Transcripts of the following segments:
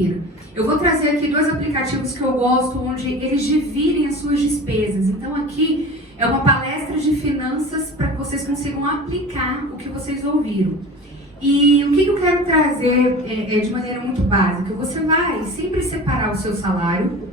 disciplina. Eu vou trazer aqui 2 aplicativos que eu gosto, onde eles dividem as suas despesas. Então aqui é uma palestra de finanças para que vocês consigam aplicar o que vocês ouviram. E o que eu quero trazer de maneira muito básica? Você vai sempre separar o seu salário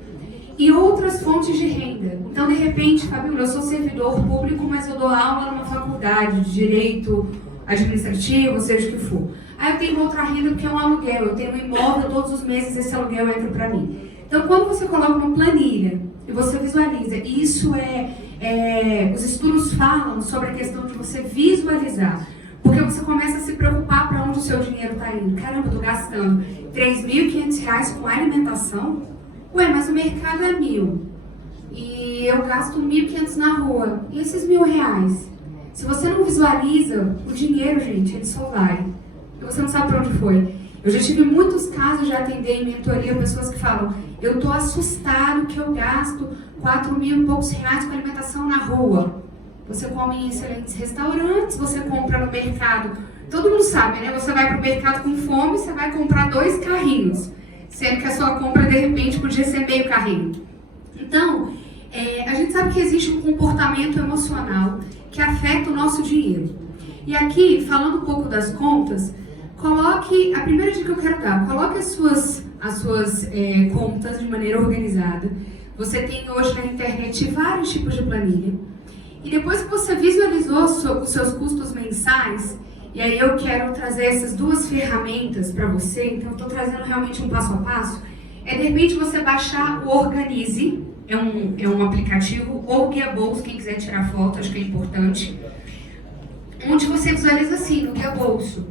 e outras fontes de renda. Então, de repente, Fabíola, eu sou servidor público, mas eu dou aula numa faculdade de direito administrativo, seja o que for. Aí eu tenho outra renda porque é um aluguel, eu tenho um imóvel, todos os meses esse aluguel entra para mim. Então, quando você coloca uma planilha e você visualiza, e isso os estudos falam sobre a questão de você visualizar, porque você começa a se preocupar para onde o seu dinheiro está indo. Caramba, eu estou gastando R$3.500 com alimentação? Ué, mas o mercado é 1.000 e eu gasto 1.500 na rua. E esses R$1.000? Se você não visualiza o dinheiro, gente, ele só vai. E você não sabe para onde foi. Eu já tive muitos casos de atender em mentoria pessoas que falam: eu estou assustado que eu gasto 4.000 e poucos reais com alimentação na rua. Você come em excelentes restaurantes, você compra no mercado. Todo mundo sabe, né? Você vai para o mercado com fome, você vai comprar 2 carrinhos. Sendo que a sua compra, de repente, podia ser meio carrinho. Então, a gente sabe que existe um comportamento emocional que afeta o nosso dinheiro. E aqui, falando um pouco das contas, coloque, a primeira dica que eu quero dar, coloque as suas contas de maneira organizada. Você tem hoje na internet vários tipos de planilha. E depois que você visualizou os seus custos mensais, e aí eu quero trazer essas 2 ferramentas para você, então eu estou trazendo realmente um passo a passo, de repente você baixar o Organize, é um aplicativo, ou o Guia Bolso, quem quiser tirar foto, acho que é importante, onde você visualiza assim, no Guia Bolso,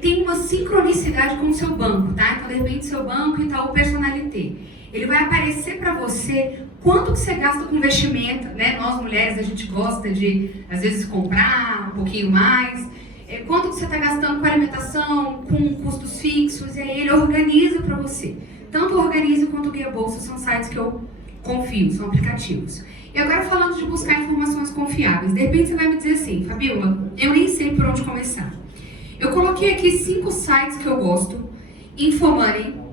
tem uma sincronicidade com o seu banco, tá? Então de repente seu banco e tal, o Personalité, ele vai aparecer para você quanto que você gasta com vestimenta, né? Nós mulheres, a gente gosta de, às vezes, comprar um pouquinho mais. Quanto que você está gastando com alimentação, com custos fixos, e aí ele organiza para você. Tanto o Organize quanto o Guia Bolsa são sites que eu confio, são aplicativos. E agora falando de buscar informações confiáveis, de repente você vai me dizer assim: Fabíola, eu nem sei por onde começar. Eu coloquei aqui 5 sites que eu gosto. Infomoney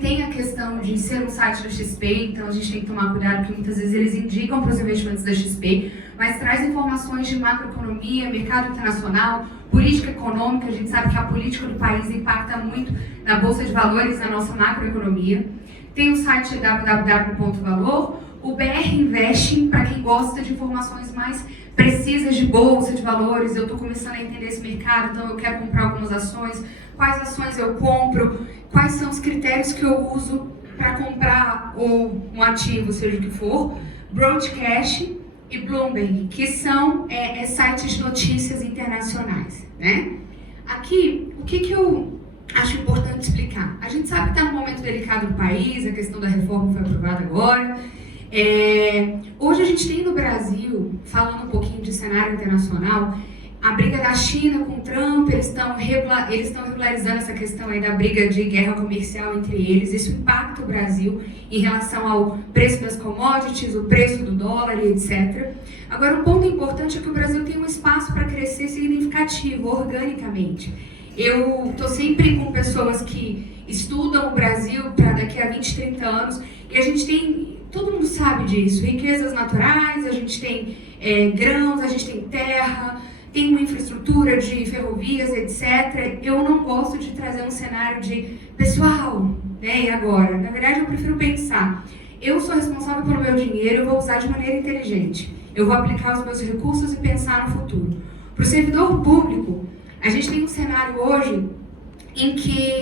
tem a questão de ser um site da XP, então a gente tem que tomar cuidado, porque muitas vezes eles indicam para os investimentos da XP, mas traz informações de macroeconomia, mercado internacional, política econômica. A gente sabe que a política do país impacta muito na Bolsa de Valores, na nossa macroeconomia. Tem o site www.valor, o BR Investing, para quem gosta de informações mais precisas de Bolsa de Valores. Eu estou começando a entender esse mercado, então eu quero comprar algumas ações. Quais ações eu compro, quais são os critérios que eu uso para comprar ou um ativo, seja o que for. Broadcast e Bloomberg, que são sites de notícias internacionais, né? Aqui, o que eu acho importante explicar? A gente sabe que está num momento delicado do país, a questão da reforma foi aprovada agora. Hoje a gente tem no Brasil, falando um pouquinho de cenário internacional, a briga da China com o Trump, eles estão regularizando essa questão aí da briga de guerra comercial entre eles. Isso impacta o Brasil em relação ao preço das commodities, o preço do dólar e etc. Agora, um ponto importante é que o Brasil tem um espaço para crescer significativo, organicamente. Eu estou sempre com pessoas que estudam o Brasil para daqui a 20, 30 anos, e a gente tem, todo mundo sabe disso, riquezas naturais, a gente tem grãos, a gente tem terra, tem uma infraestrutura de ferrovias, etc. Eu não gosto de trazer um cenário de pessoal, né, e agora? Na verdade, eu prefiro pensar: eu sou responsável pelo meu dinheiro, eu vou usar de maneira inteligente. Eu vou aplicar os meus recursos e pensar no futuro. Para o servidor público, a gente tem um cenário hoje em que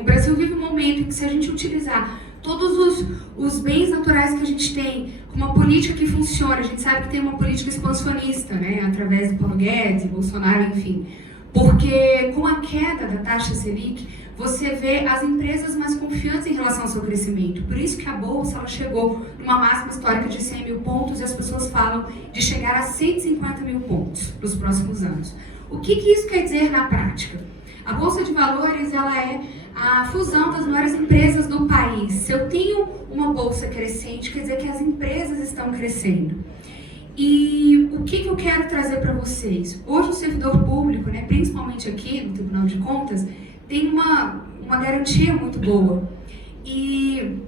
o Brasil vive um momento em que, se a gente utilizar todos os bens naturais que a gente tem, com uma política que funciona, a gente sabe que tem uma política expansionista, né, através do Paulo Guedes, Bolsonaro, enfim, porque com a queda da taxa Selic, você vê as empresas mais confiantes em relação ao seu crescimento. Por isso que a Bolsa ela chegou numa máxima histórica de 100 mil pontos, e as pessoas falam de chegar a 150 mil pontos nos próximos anos. O que isso quer dizer na prática? A Bolsa de Valores ela é a fusão das maiores empresas do país. Se eu tenho uma bolsa crescente, quer dizer que as empresas estão crescendo. E o que eu quero trazer para vocês? Hoje o servidor público, né, principalmente aqui no Tribunal de Contas, tem uma uma garantia muito boa. E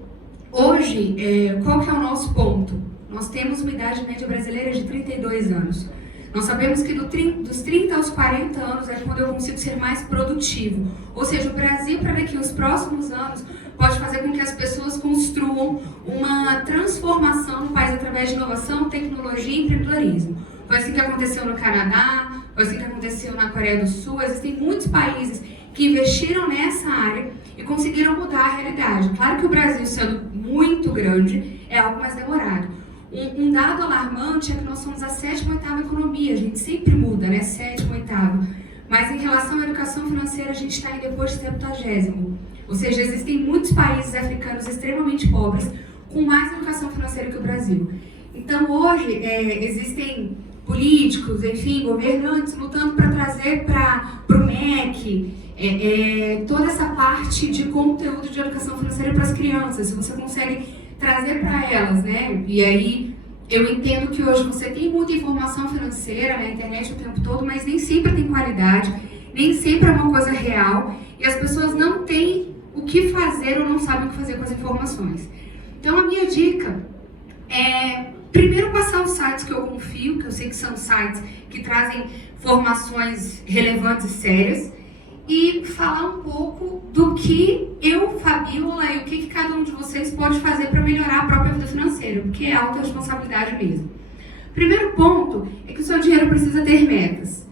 hoje, qual que é o nosso ponto? Nós temos uma idade média brasileira de 32 anos. Nós sabemos que dos 30 aos 40 anos é quando eu consigo ser mais produtivo. Ou seja, o Brasil, para daqui os próximos anos, pode fazer com que as pessoas construam uma transformação no país através de inovação, tecnologia e empreendedorismo. Foi assim que aconteceu no Canadá, foi assim que aconteceu na Coreia do Sul. Existem muitos países que investiram nessa área e conseguiram mudar a realidade. Claro que o Brasil, sendo muito grande, é algo mais demorado. Um dado alarmante é que nós somos a 7ª ou 8ª economia. A gente sempre muda, né? 7ª ou 8ª. Mas em relação à educação financeira, a gente está em depois de 70º. Ou seja, existem muitos países africanos extremamente pobres com mais educação financeira que o Brasil. Então, hoje, existem políticos, enfim, governantes lutando para trazer para o MEC toda essa parte de conteúdo de educação financeira para as crianças. Se você consegue trazer para elas, né? E aí, eu entendo que hoje você tem muita informação financeira na internet o tempo todo, mas nem sempre tem qualidade, nem sempre é uma coisa real, e as pessoas não têm o que fazer ou não sabem o que fazer com as informações. Então, a minha dica é, primeiro, passar os sites que eu confio, que eu sei que são sites que trazem informações relevantes e sérias, e falar um pouco do que eu, Fabiola, e o que cada um de vocês pode fazer para melhorar a própria vida financeira, porque é autorresponsabilidade mesmo. Primeiro ponto é que o seu dinheiro precisa ter metas.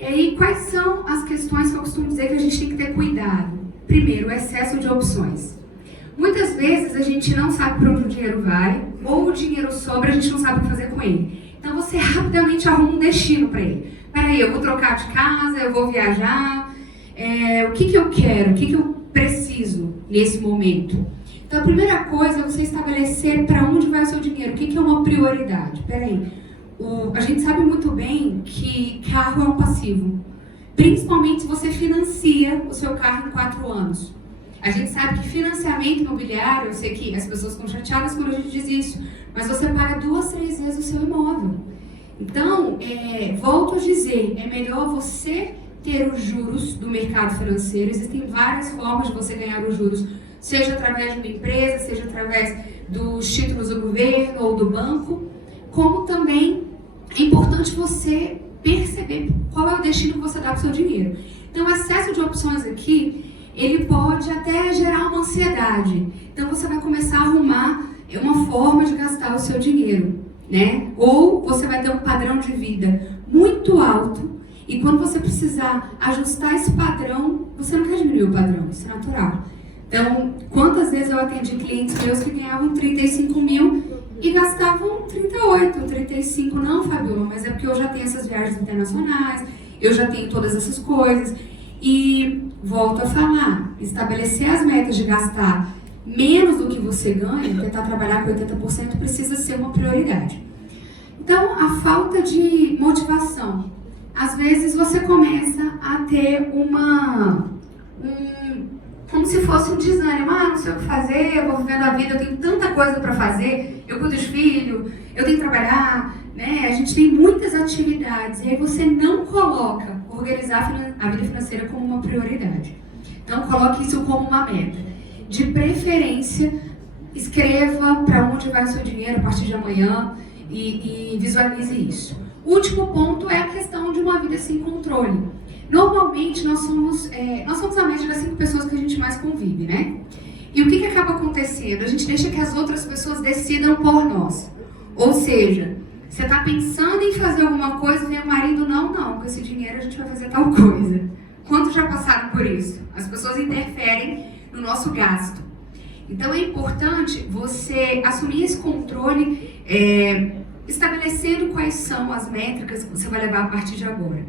E aí, quais são as questões que eu costumo dizer que a gente tem que ter cuidado? Primeiro, o excesso de opções. Muitas vezes a gente não sabe para onde o dinheiro vai, ou o dinheiro sobra, a gente não sabe o que fazer com ele. Então você rapidamente arruma um destino para ele. Peraí, eu vou trocar de casa, eu vou viajar, o que eu quero, o que eu preciso nesse momento. Então a primeira coisa é você estabelecer para onde vai o seu dinheiro, o que é uma prioridade. Peraí, a gente sabe muito bem que carro é um passivo, principalmente se você financia o seu carro em 4 anos. A gente sabe que financiamento imobiliário, eu sei que as pessoas ficam chateadas quando a gente diz isso, mas você paga 2, 3 vezes o seu imóvel. Então, volto a dizer, é melhor você ter os juros do mercado financeiro. Existem várias formas de você ganhar os juros, seja através de uma empresa, seja através dos títulos do governo ou do banco, como também é importante você perceber qual é o destino que você dá para o seu dinheiro. Então, o excesso de opções aqui, ele pode até gerar uma ansiedade. Então, você vai começar a arrumar uma forma de gastar o seu dinheiro, né? Ou você vai ter um padrão de vida muito alto, e quando você precisar ajustar esse padrão, você não quer diminuir o padrão, isso é natural. Então, quantas vezes eu atendi clientes meus que ganhavam 35 mil e gastavam 38, 35, não, Fabiola, mas é porque eu já tenho essas viagens internacionais, eu já tenho todas essas coisas. E volto a falar, estabelecer as metas de gastar menos do que você ganha, tentar trabalhar com 80%, precisa ser uma prioridade. Então, a falta de motivação. Às vezes você começa a ter como se fosse um desânimo. Não sei o que fazer, eu vou vivendo a vida, eu tenho tanta coisa para fazer, eu cuido de filho, eu tenho que trabalhar, né? A gente tem muitas atividades, e aí você não coloca organizar a vida financeira como uma prioridade. Então, coloque isso como uma meta. De preferência, escreva para onde vai o seu dinheiro a partir de amanhã e visualize isso. O último ponto é a questão de uma vida sem controle. Normalmente, nós somos a média das 5 pessoas que a gente mais convive, né? E o que acaba acontecendo? A gente deixa que as outras pessoas decidam por nós. Ou seja, você está pensando em fazer alguma coisa, vem o marido, não, com esse dinheiro a gente vai fazer tal coisa. Quantos já passaram por isso? As pessoas interferem no nosso gasto. Então é importante você assumir esse controle, estabelecendo quais são as métricas que você vai levar a partir de agora.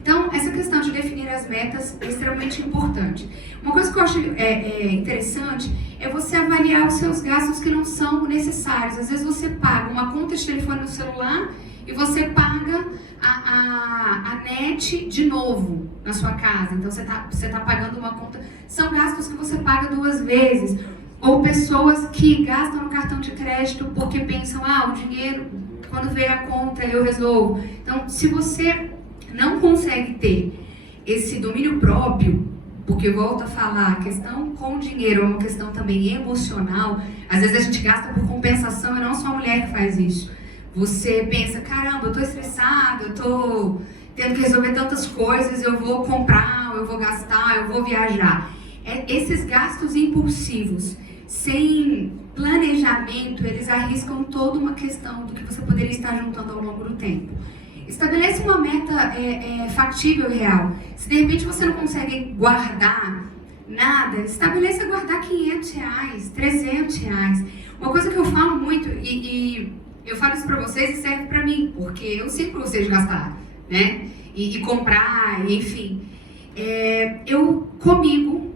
Então, essa questão de definir as metas é extremamente importante. Uma coisa que eu acho interessante é você avaliar os seus gastos que não são necessários. Às vezes você paga uma conta de telefone no celular e você paga a net de novo na sua casa. Então, você tá pagando uma conta. São gastos que você paga 2 vezes. Ou pessoas que gastam no cartão de crédito porque pensam, o dinheiro, quando vier a conta, eu resolvo. Então, se você não consegue ter esse domínio próprio, porque volto a falar, a questão com o dinheiro é uma questão também emocional. Às vezes a gente gasta por compensação e não só a mulher que faz isso. Você pensa, caramba, eu tô estressado, eu tô tendo que resolver tantas coisas, eu vou comprar, eu vou gastar, eu vou viajar. Esses gastos impulsivos, sem planejamento, eles arriscam toda uma questão do que você poderia estar juntando ao longo do tempo. Estabelece uma meta factível e real. Se de repente você não consegue guardar nada, estabeleça guardar R$500, R$300. Uma coisa que eu falo muito, e eu falo isso pra vocês e serve pra mim, porque eu sempre gostei de gastar, né? E comprar, enfim. Eu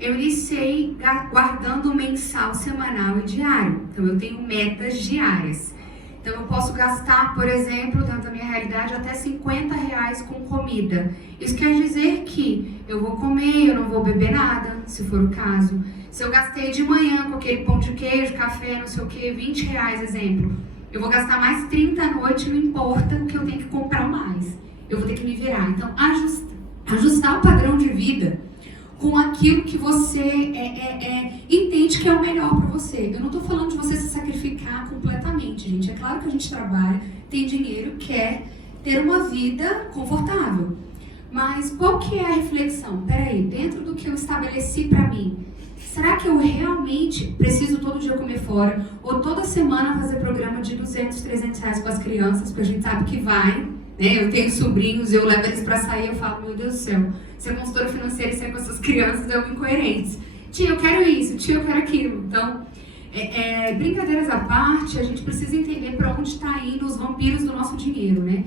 iniciei guardando mensal, semanal e diário. Então eu tenho metas diárias. Então eu posso gastar, por exemplo, dentro da minha realidade, até R$50 com comida. Isso quer dizer que eu vou comer, eu não vou beber nada, se for o caso. Se eu gastei de manhã com aquele pão de queijo, café, não sei o que, R$20, exemplo. Eu vou gastar mais 30 à noite, não importa, que eu tenho que comprar mais. Eu vou ter que me virar. Então, ajustar o padrão de vida com aquilo que você entende que é o melhor para você. Eu não estou falando de você se sacrificar completamente, gente. É claro que a gente trabalha, tem dinheiro, quer ter uma vida confortável. Mas qual que é a reflexão? Peraí, dentro do que eu estabeleci para mim, será que eu realmente preciso todo dia comer fora? Ou toda semana fazer programa de R$200, R$300 com as crianças, porque a gente sabe que vai, né? Eu tenho sobrinhos, eu levo eles pra sair, eu falo, meu Deus do céu, ser consultora financeira e ser com essas crianças é uma incoerência. Tia, eu quero isso, tia, eu quero aquilo. Então, brincadeiras à parte, a gente precisa entender para onde está indo os vampiros do nosso dinheiro, né?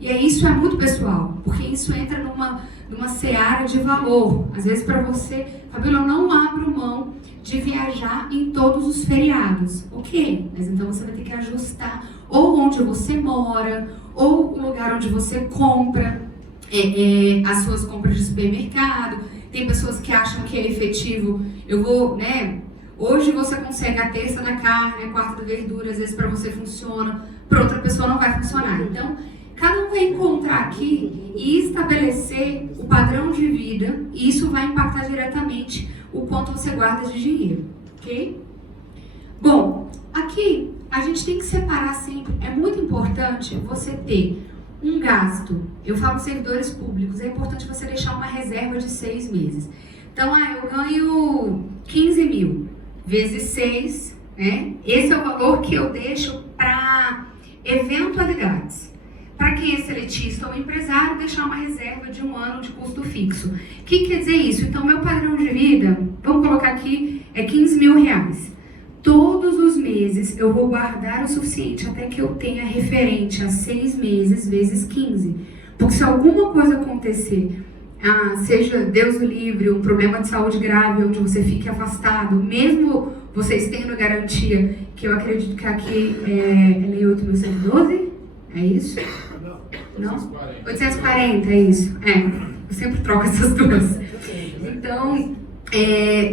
E isso é muito pessoal, porque isso entra numa seara de valor. Às vezes para você, Fabíola, eu não abro mão de viajar em todos os feriados. Ok, mas então você vai ter que ajustar ou onde você mora, ou o lugar onde você compra as suas compras de supermercado. Tem pessoas que acham que é efetivo, eu vou, né? Hoje você consegue a terça da carne, a quarta da verdura, às vezes para você funciona, para outra pessoa não vai funcionar. Então, cada um vai encontrar aqui e estabelecer o padrão de vida, e isso vai impactar diretamente o quanto você guarda de dinheiro, ok? Bom, aqui a gente tem que separar sempre, é muito importante você ter um gasto. Eu falo servidores públicos, é importante você deixar uma reserva de 6 meses. Então, eu ganho 15 mil vezes 6, né? Esse é o valor que eu deixo para eventualidades. Para quem é seletista ou empresário, deixar uma reserva de 1 ano de custo fixo. O que quer dizer isso? Então, meu padrão de vida, vamos colocar aqui, é R$15 mil. Todos os meses eu vou guardar o suficiente até que eu tenha referente a 6 meses vezes 15. Porque se alguma coisa acontecer, seja Deus o livre, um problema de saúde grave, onde você fique afastado, mesmo vocês tendo garantia, que eu acredito que aqui é Lei 8.112, é isso? Não? 840, é isso. Eu sempre troco essas duas. Então,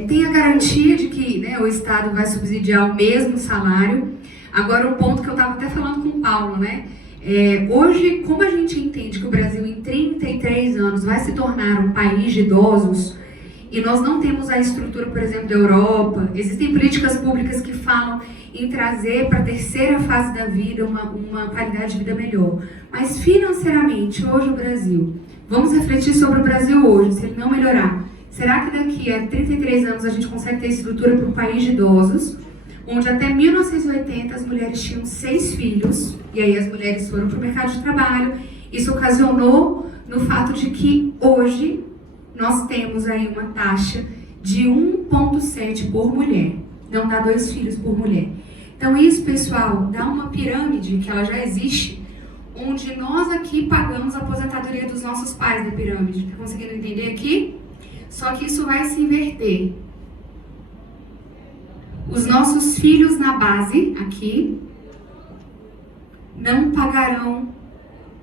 tem a garantia de que, né, o Estado vai subsidiar o mesmo salário. Agora, um ponto que eu estava até falando com o Paulo, né? Hoje, como a gente entende que o Brasil em 33 anos vai se tornar um país de idosos, e nós não temos a estrutura, por exemplo, da Europa, existem políticas públicas que falam em trazer para a terceira fase da vida uma qualidade de vida melhor. Mas financeiramente, hoje o Brasil, vamos refletir sobre o Brasil hoje, se ele não melhorar. Será que daqui a 33 anos a gente consegue ter estrutura para um país de idosos, onde até 1980 as mulheres tinham 6 filhos, e aí as mulheres foram para o mercado de trabalho. Isso ocasionou no fato de que hoje nós temos aí uma taxa de 1,7 por mulher, não dá 2 filhos por mulher. Então isso, pessoal, dá uma pirâmide que ela já existe, onde nós aqui pagamos a aposentadoria dos nossos pais da pirâmide. Tá conseguindo entender aqui? Só que isso vai se inverter. Os nossos filhos na base, aqui, não pagarão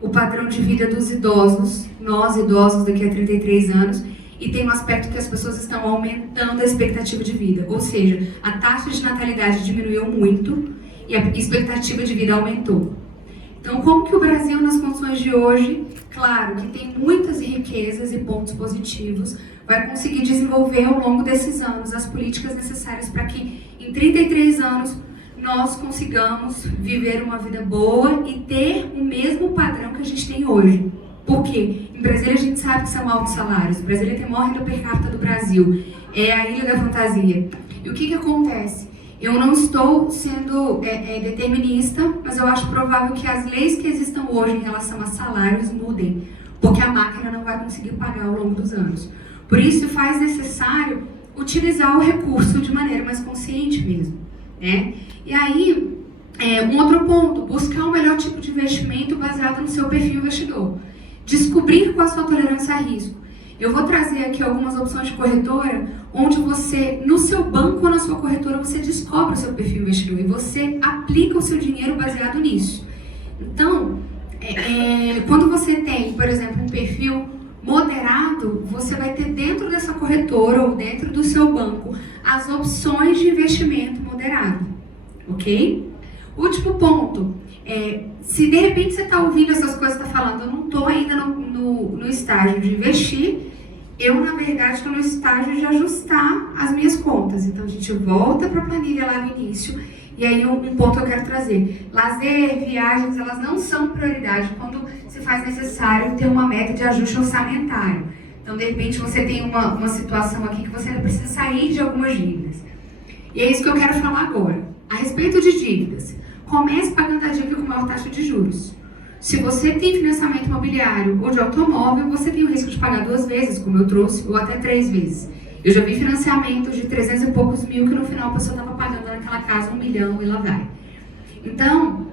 o padrão de vida dos idosos, nós idosos daqui a 33 anos, e tem um aspecto que as pessoas estão aumentando a expectativa de vida. Ou seja, a taxa de natalidade diminuiu muito e a expectativa de vida aumentou. Então, como que o Brasil, nas condições de hoje, claro que tem muitas riquezas e pontos positivos, vai conseguir desenvolver ao longo desses anos as políticas necessárias para que em 33 anos nós consigamos viver uma vida boa e ter o mesmo padrão que a gente tem hoje. Por quê? Em Brasília a gente sabe que são altos salários. Brasília tem a maior renda per capita do Brasil. É a ilha da fantasia. E o que acontece? Eu não estou sendo determinista, mas eu acho provável que as leis que existam hoje em relação a salários mudem, porque a máquina não vai conseguir pagar ao longo dos anos. Por isso faz necessário utilizar o recurso de maneira mais consciente mesmo, né? E aí, um outro ponto, buscar o melhor tipo de investimento baseado no seu perfil investidor. Descobrir qual a sua tolerância a risco. Eu vou trazer aqui algumas opções de corretora, onde você, no seu banco ou na sua corretora, você descobre o seu perfil investidor e você aplica o seu dinheiro baseado nisso. Então, quando você tem, por exemplo, um perfil moderado, você vai ter dentro dessa corretora ou dentro do seu banco as opções de investimento moderado, ok? Último ponto, se de repente você está ouvindo essas coisas, está falando, eu não estou ainda no estágio de investir, eu na verdade estou no estágio de ajustar as minhas contas. Então a gente volta para a planilha lá no início. E aí um ponto eu quero trazer, lazer, viagens, elas não são prioridade quando se faz necessário ter uma meta de ajuste orçamentário. Então de repente você tem uma situação aqui que você ainda precisa sair de algumas dívidas. E é isso que eu quero falar agora. A respeito de dívidas, comece pagando a dívida com maior taxa de juros. Se você tem financiamento imobiliário ou de automóvel, você tem o risco de pagar 2 vezes, como eu trouxe, ou até 3 vezes. Eu já vi financiamentos de 300 e poucos mil que no final a pessoa estava pagando naquela casa 1 milhão e lá vai. Então,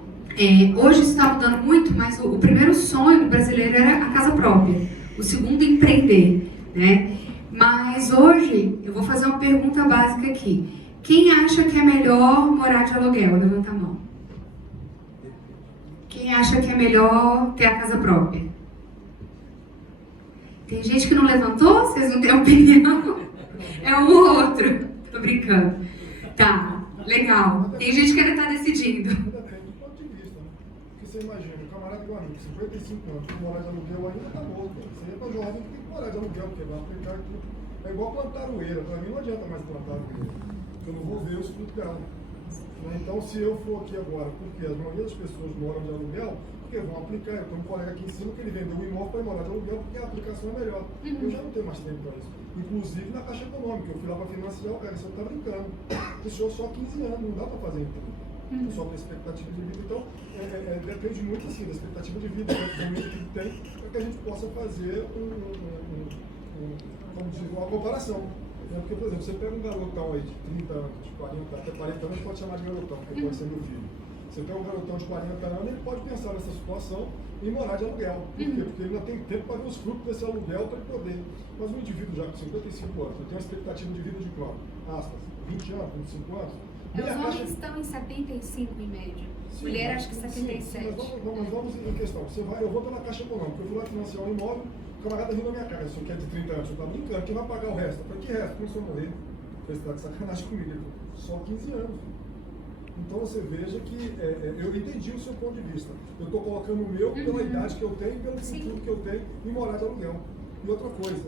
hoje isso está mudando muito, mas o primeiro sonho do brasileiro era a casa própria. O segundo, empreender, né? Mas hoje, eu vou fazer uma pergunta básica aqui. Quem acha que é melhor morar de aluguel? Levanta a mão. Quem acha que é melhor ter a casa própria? Tem gente que não levantou? Vocês não têm opinião? É um ou outro. Tô brincando. Tá, legal. Tem gente que ainda tá decidindo. Depende do ponto de vista, né? Porque você imagina, um camarada igual a mim, 55 anos, que morar de aluguel ainda tá morto. Você é pra jovem que tem que morar de aluguel, porque vai aplicar tudo. É igual plantar aroeira. Pra mim não adianta mais plantar aroeira, porque eu não vou ver os frutos dela. Então, se eu for aqui agora, porque a maioria das pessoas moram de aluguel, porque vão aplicar. Eu tenho um colega aqui em cima que ele vendeu um imóvel para ir morar de aluguel porque a aplicação é melhor. Eu já não tenho mais tempo para isso. Inclusive na Caixa Econômica, eu fui lá para financiar, o cara disse, tá brincando. Deixou só 15 anos, não dá para fazer em 30. Só para expectativa de vida. Então, depende muito assim da expectativa de vida, do momento que tem, para que a gente possa fazer uma comparação. Porque, por exemplo, você pega um garotão aí de 30 anos, de 40, até 40 anos, pode chamar de garotão, porque pode ser meu filho. Você pega um garotão de 40 anos, ele pode pensar nessa situação e morar de aluguel. Por quê? Porque ele ainda tem tempo para ver os frutos desse aluguel para ele poder. Mas um indivíduo já com 55 anos, ele tem uma expectativa de vida de quanto? Aspas, 20 anos, 25 anos? Os homens estão em 75 em média. Sim, mulher acho que 77. Sim, mas vamos em questão. Eu vou pela Caixa Econômica, eu fui lá financiar um imóvel, o camarada riu na minha cara, se eu quero de 30 anos, eu estava brincando, quem vai pagar o resto? Eu falei, que resto? Começou a morrer. Você está de sacanagem comigo. Ele falou, só 15 anos. Então você veja que eu entendi o seu ponto de vista. Eu estou colocando o meu pela idade que eu tenho e pelo futuro que eu tenho em morar de aluguel. E outra coisa,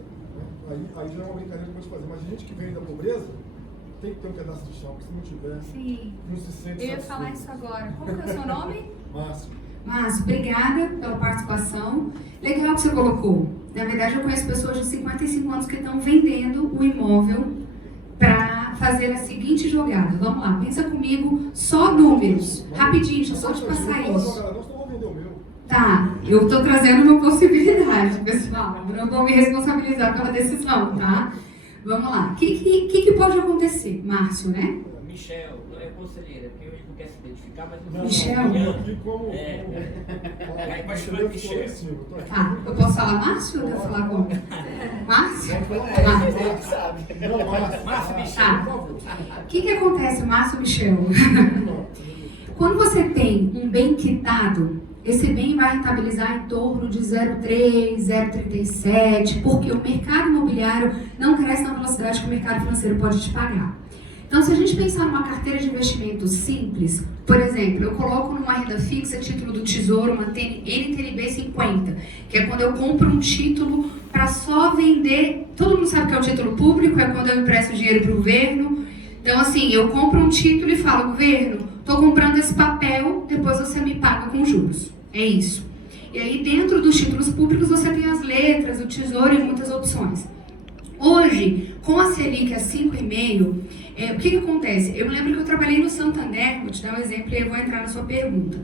né? aí já é uma brincadeira que eu vou te fazer, mas gente que vem da pobreza tem que ter um pedaço de chão, porque se não tiver, não se sente Eu ia falar isso agora. Como que é o seu nome? Márcio. Márcio, obrigada pela participação. Legal que você colocou. Na verdade, eu conheço pessoas de 55 anos que estão vendendo o imóvel para fazer a seguinte jogada. Vamos lá, pensa comigo, só números. Rapidinho, deixa eu só te passar isso. Nós não vamos vender o meu. Tá, eu estou trazendo uma possibilidade, pessoal. Eu não vou me responsabilizar pela decisão, tá? Vamos lá. O que pode acontecer? Márcio, né? Michel, não é conselheira, porque hoje não quer se identificar, mas não Michel. Aqui como Aí vai chamar Michel. Tá, eu posso falar Márcio ou eu devo falar como? Márcio? Márcio Michel, Tá. por favor. O que acontece, Márcio Michel? Quando você tem um bem quitado, esse bem vai rentabilizar em torno de 0,3, 0,37, porque o mercado imobiliário não cresce na velocidade que o mercado financeiro pode te pagar. Então, se a gente pensar numa carteira de investimento simples, por exemplo, eu coloco numa renda fixa título do Tesouro, uma NTNB 50, que é quando eu compro um título para só vender. Todo mundo sabe que é o título público, é quando eu empresto dinheiro para o governo. Então, assim, eu compro um título e falo, governo, estou comprando esse papel, depois você me paga com juros. É isso. E aí, dentro dos títulos públicos, você tem as letras, o Tesouro e muitas opções. Hoje, com a Selic a 5,5, o que acontece? Eu me lembro que eu trabalhei no Santander, vou te dar um exemplo e aí eu vou entrar na sua pergunta.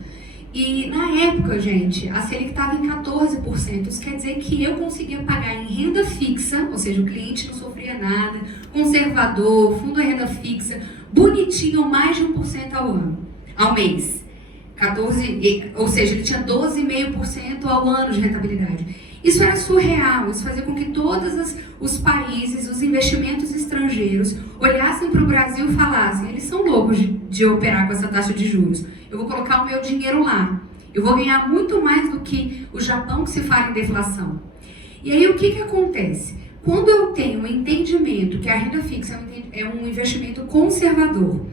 E na época, gente, a Selic estava em 14%. Isso quer dizer que eu conseguia pagar em renda fixa, ou seja, o cliente não sofria nada, conservador, fundo de renda fixa, bonitinho, mais de 1% ao mês. 14, ou seja, ele tinha 12,5% ao ano de rentabilidade. Isso era surreal, isso fazia com que todos os países, os investimentos estrangeiros, olhassem para o Brasil e falassem, eles são loucos de operar com essa taxa de juros. Eu vou colocar o meu dinheiro lá. Eu vou ganhar muito mais do que o Japão, que se fala em deflação. E aí o que acontece? Quando eu tenho um entendimento que a renda fixa é um investimento conservador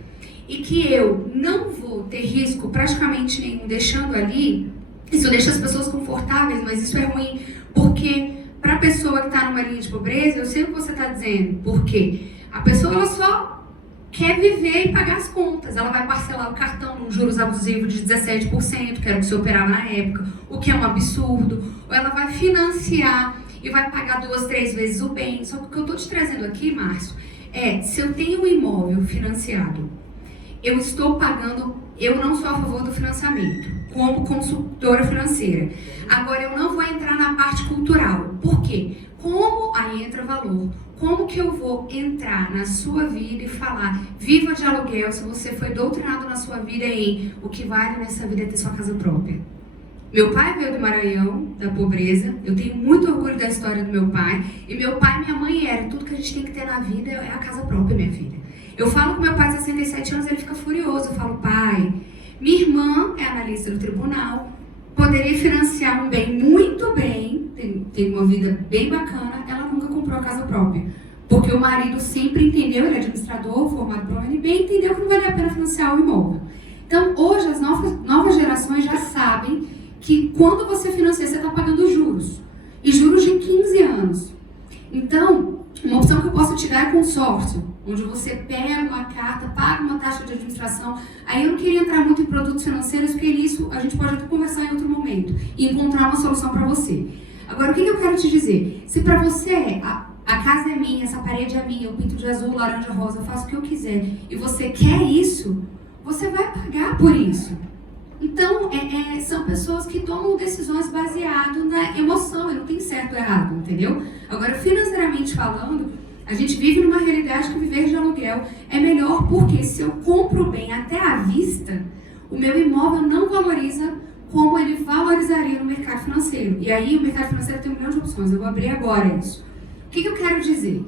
e que eu não vou ter risco praticamente nenhum deixando ali, isso deixa as pessoas confortáveis, mas isso é ruim, porque para a pessoa que está numa linha de pobreza, eu sei o que você está dizendo, porque a pessoa ela só quer viver e pagar as contas, ela vai parcelar o cartão num juros abusivos de 17%, que era o que se operava na época, o que é um absurdo, ou ela vai financiar e vai pagar 2, 3 vezes o bem. Só que o que eu estou te trazendo aqui, Márcio, se eu tenho um imóvel financiado, eu estou pagando, eu não sou a favor do financiamento, como consultora financeira. Agora, eu não vou entrar na parte cultural. Por quê? Como, aí entra valor, como que eu vou entrar na sua vida e falar, viva de aluguel, se você foi doutrinado na sua vida em o que vale nessa vida é ter sua casa própria. Meu pai veio do Maranhão, da pobreza, eu tenho muito orgulho da história do meu pai, e meu pai e minha mãe eram, tudo que a gente tem que ter na vida é a casa própria, minha filha. Eu falo com meu pai de 67 anos, ele fica furioso. Eu falo, pai, minha irmã é analista do tribunal, poderia financiar um bem muito bem, tem uma vida bem bacana, ela nunca comprou a casa própria. Porque o marido sempre entendeu, ele é administrador, formado pela UNB, entendeu que não valia a pena financiar o imóvel. Então, hoje, as novas gerações já sabem que quando você financia, você está pagando juros. E juros de 15 anos. Então, uma opção que eu posso te dar é consórcio, onde você pega uma carta, paga uma taxa de administração. Aí eu não queria entrar muito em produtos financeiros, porque isso a gente pode até conversar em outro momento e encontrar uma solução para você. Agora, o que eu quero te dizer? Se para você a casa é minha, essa parede é minha, eu pinto de azul, laranja, rosa, eu faço o que eu quiser, e você quer isso, você vai pagar por isso. Então, são pessoas que tomam decisões baseadas na emoção, e não tem certo ou errado, entendeu? Agora, financeiramente falando, a gente vive numa realidade que viver de aluguel é melhor, porque se eu compro bem até à vista, o meu imóvel não valoriza como ele valorizaria no mercado financeiro. E aí, o mercado financeiro tem um milhão de opções, eu vou abrir agora isso. O que eu quero dizer?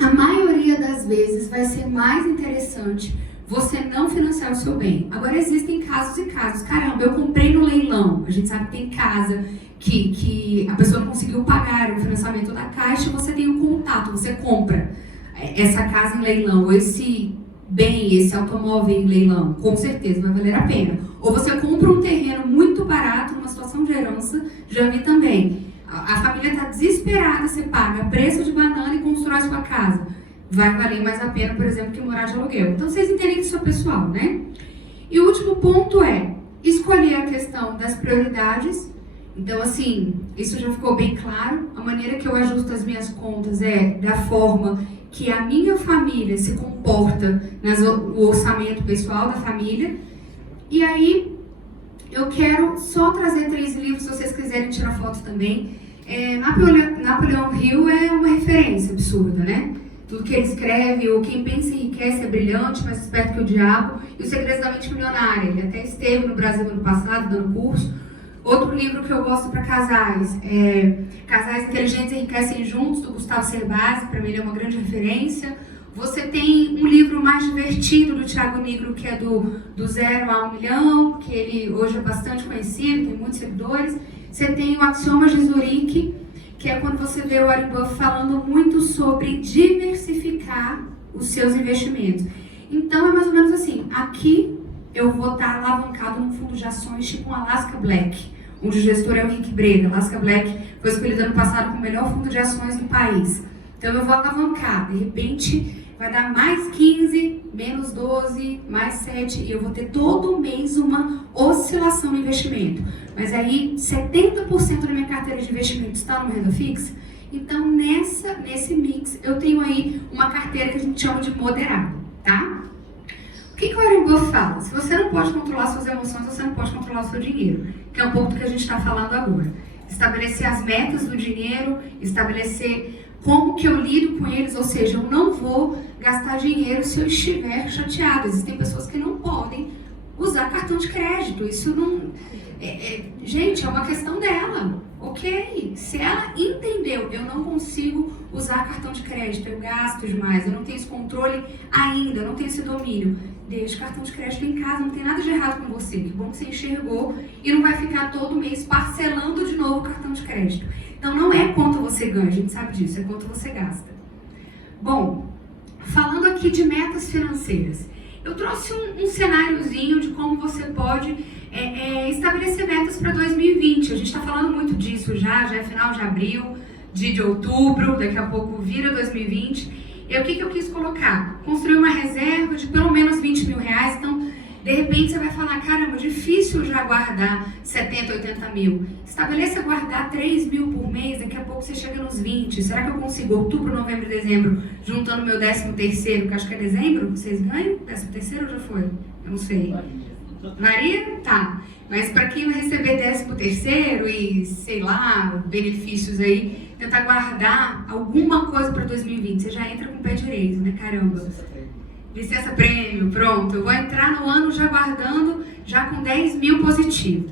A maioria das vezes vai ser mais interessante você não financiar o seu bem. Agora, existem casos e casos. Caramba, eu comprei no leilão. A gente sabe que tem casa que a pessoa não conseguiu pagar o financiamento da Caixa, você tem um contato, você compra essa casa em leilão, ou esse bem, esse automóvel em leilão, com certeza vai valer a pena. Ou você compra um terreno muito barato, numa situação de herança, já vi também. A família está desesperada, você paga preço de banana e constrói sua casa. Vai valer mais a pena, por exemplo, que morar de aluguel. Então, vocês entendem que isso é pessoal, né? E o último ponto é escolher a questão das prioridades. Então, assim, isso já ficou bem claro. A maneira que eu ajusto as minhas contas é da forma que a minha família se comporta no orçamento pessoal da família. E aí, eu quero só trazer 3 livros, se vocês quiserem tirar foto também. Napoleão Hill é uma referência absurda, né? Tudo que ele escreve, ou quem pensa enriquece é brilhante, mais esperto que o diabo, e Os Segredos da Mente Milionária. Ele até esteve no Brasil ano passado, dando curso. Outro livro que eu gosto para casais é Casais Inteligentes Enriquecem Juntos, do Gustavo Cerbasi, para mim ele é uma grande referência. Você tem um livro mais divertido do Thiago Nigro, que é do 0 a 1 milhão, que ele hoje é bastante conhecido, tem muitos seguidores. Você tem o Axiomas de Zurique, que é quando você vê o Warren Buffett falando muito sobre diversificar os seus investimentos. Então é mais ou menos assim, aqui eu vou estar alavancado num fundo de ações tipo um Alaska Black, onde o gestor é o Henrique Breda. Alaska Black foi escolhido ano passado como o melhor fundo de ações do país. Então eu vou alavancar, de repente vai dar mais 15, menos 12, mais 7, e eu vou ter todo mês uma oscilação no investimento. Mas aí 70% da minha carteira de investimento está numa renda fixa, então nesse mix eu tenho aí uma carteira que a gente chama de moderado, tá? O que o Warren Buffett fala? Se você não pode controlar suas emoções, você não pode controlar o seu dinheiro, que é um pouco do que a gente está falando agora. Estabelecer as metas do dinheiro, estabelecer como que eu lido com eles, ou seja, eu não vou gastar dinheiro se eu estiver chateada. Existem pessoas que não podem usar cartão de crédito, isso não... gente, é uma questão dela, ok? Se ela entendeu, eu não consigo usar cartão de crédito, eu gasto demais, eu não tenho esse controle ainda, eu não tenho esse domínio, deixa o cartão de crédito em casa, não tem nada de errado com você, que bom que você enxergou e não vai ficar todo mês parcelando de novo o cartão de crédito. Então não é quanto você ganha, a gente sabe disso, é quanto você gasta. Bom, falando aqui de metas financeiras, eu trouxe um cenáriozinho de como você pode estabelecer metas para 2020. A gente está falando muito disso já é final de abril, de outubro, daqui a pouco vira 2020. E o que eu quis colocar? Construir uma reserva de pelo menos 20 mil reais, então de repente você vai falar, caramba, difícil já guardar 70, 80 mil. Estabeleça guardar 3 mil por mês, daqui a pouco você chega nos 20. Será que eu consigo outubro, novembro e dezembro, juntando meu 13º, que acho que é dezembro? Vocês ganham? 13º ou já foi? Eu não sei. Maria? Tá. Mas para quem vai receber 13º e, sei lá, benefícios aí, tentar guardar alguma coisa para 2020. Você já entra com o pé direito, né? Caramba. Licença prêmio, pronto. Eu vou entrar no ano já guardando, já com 10 mil positivo.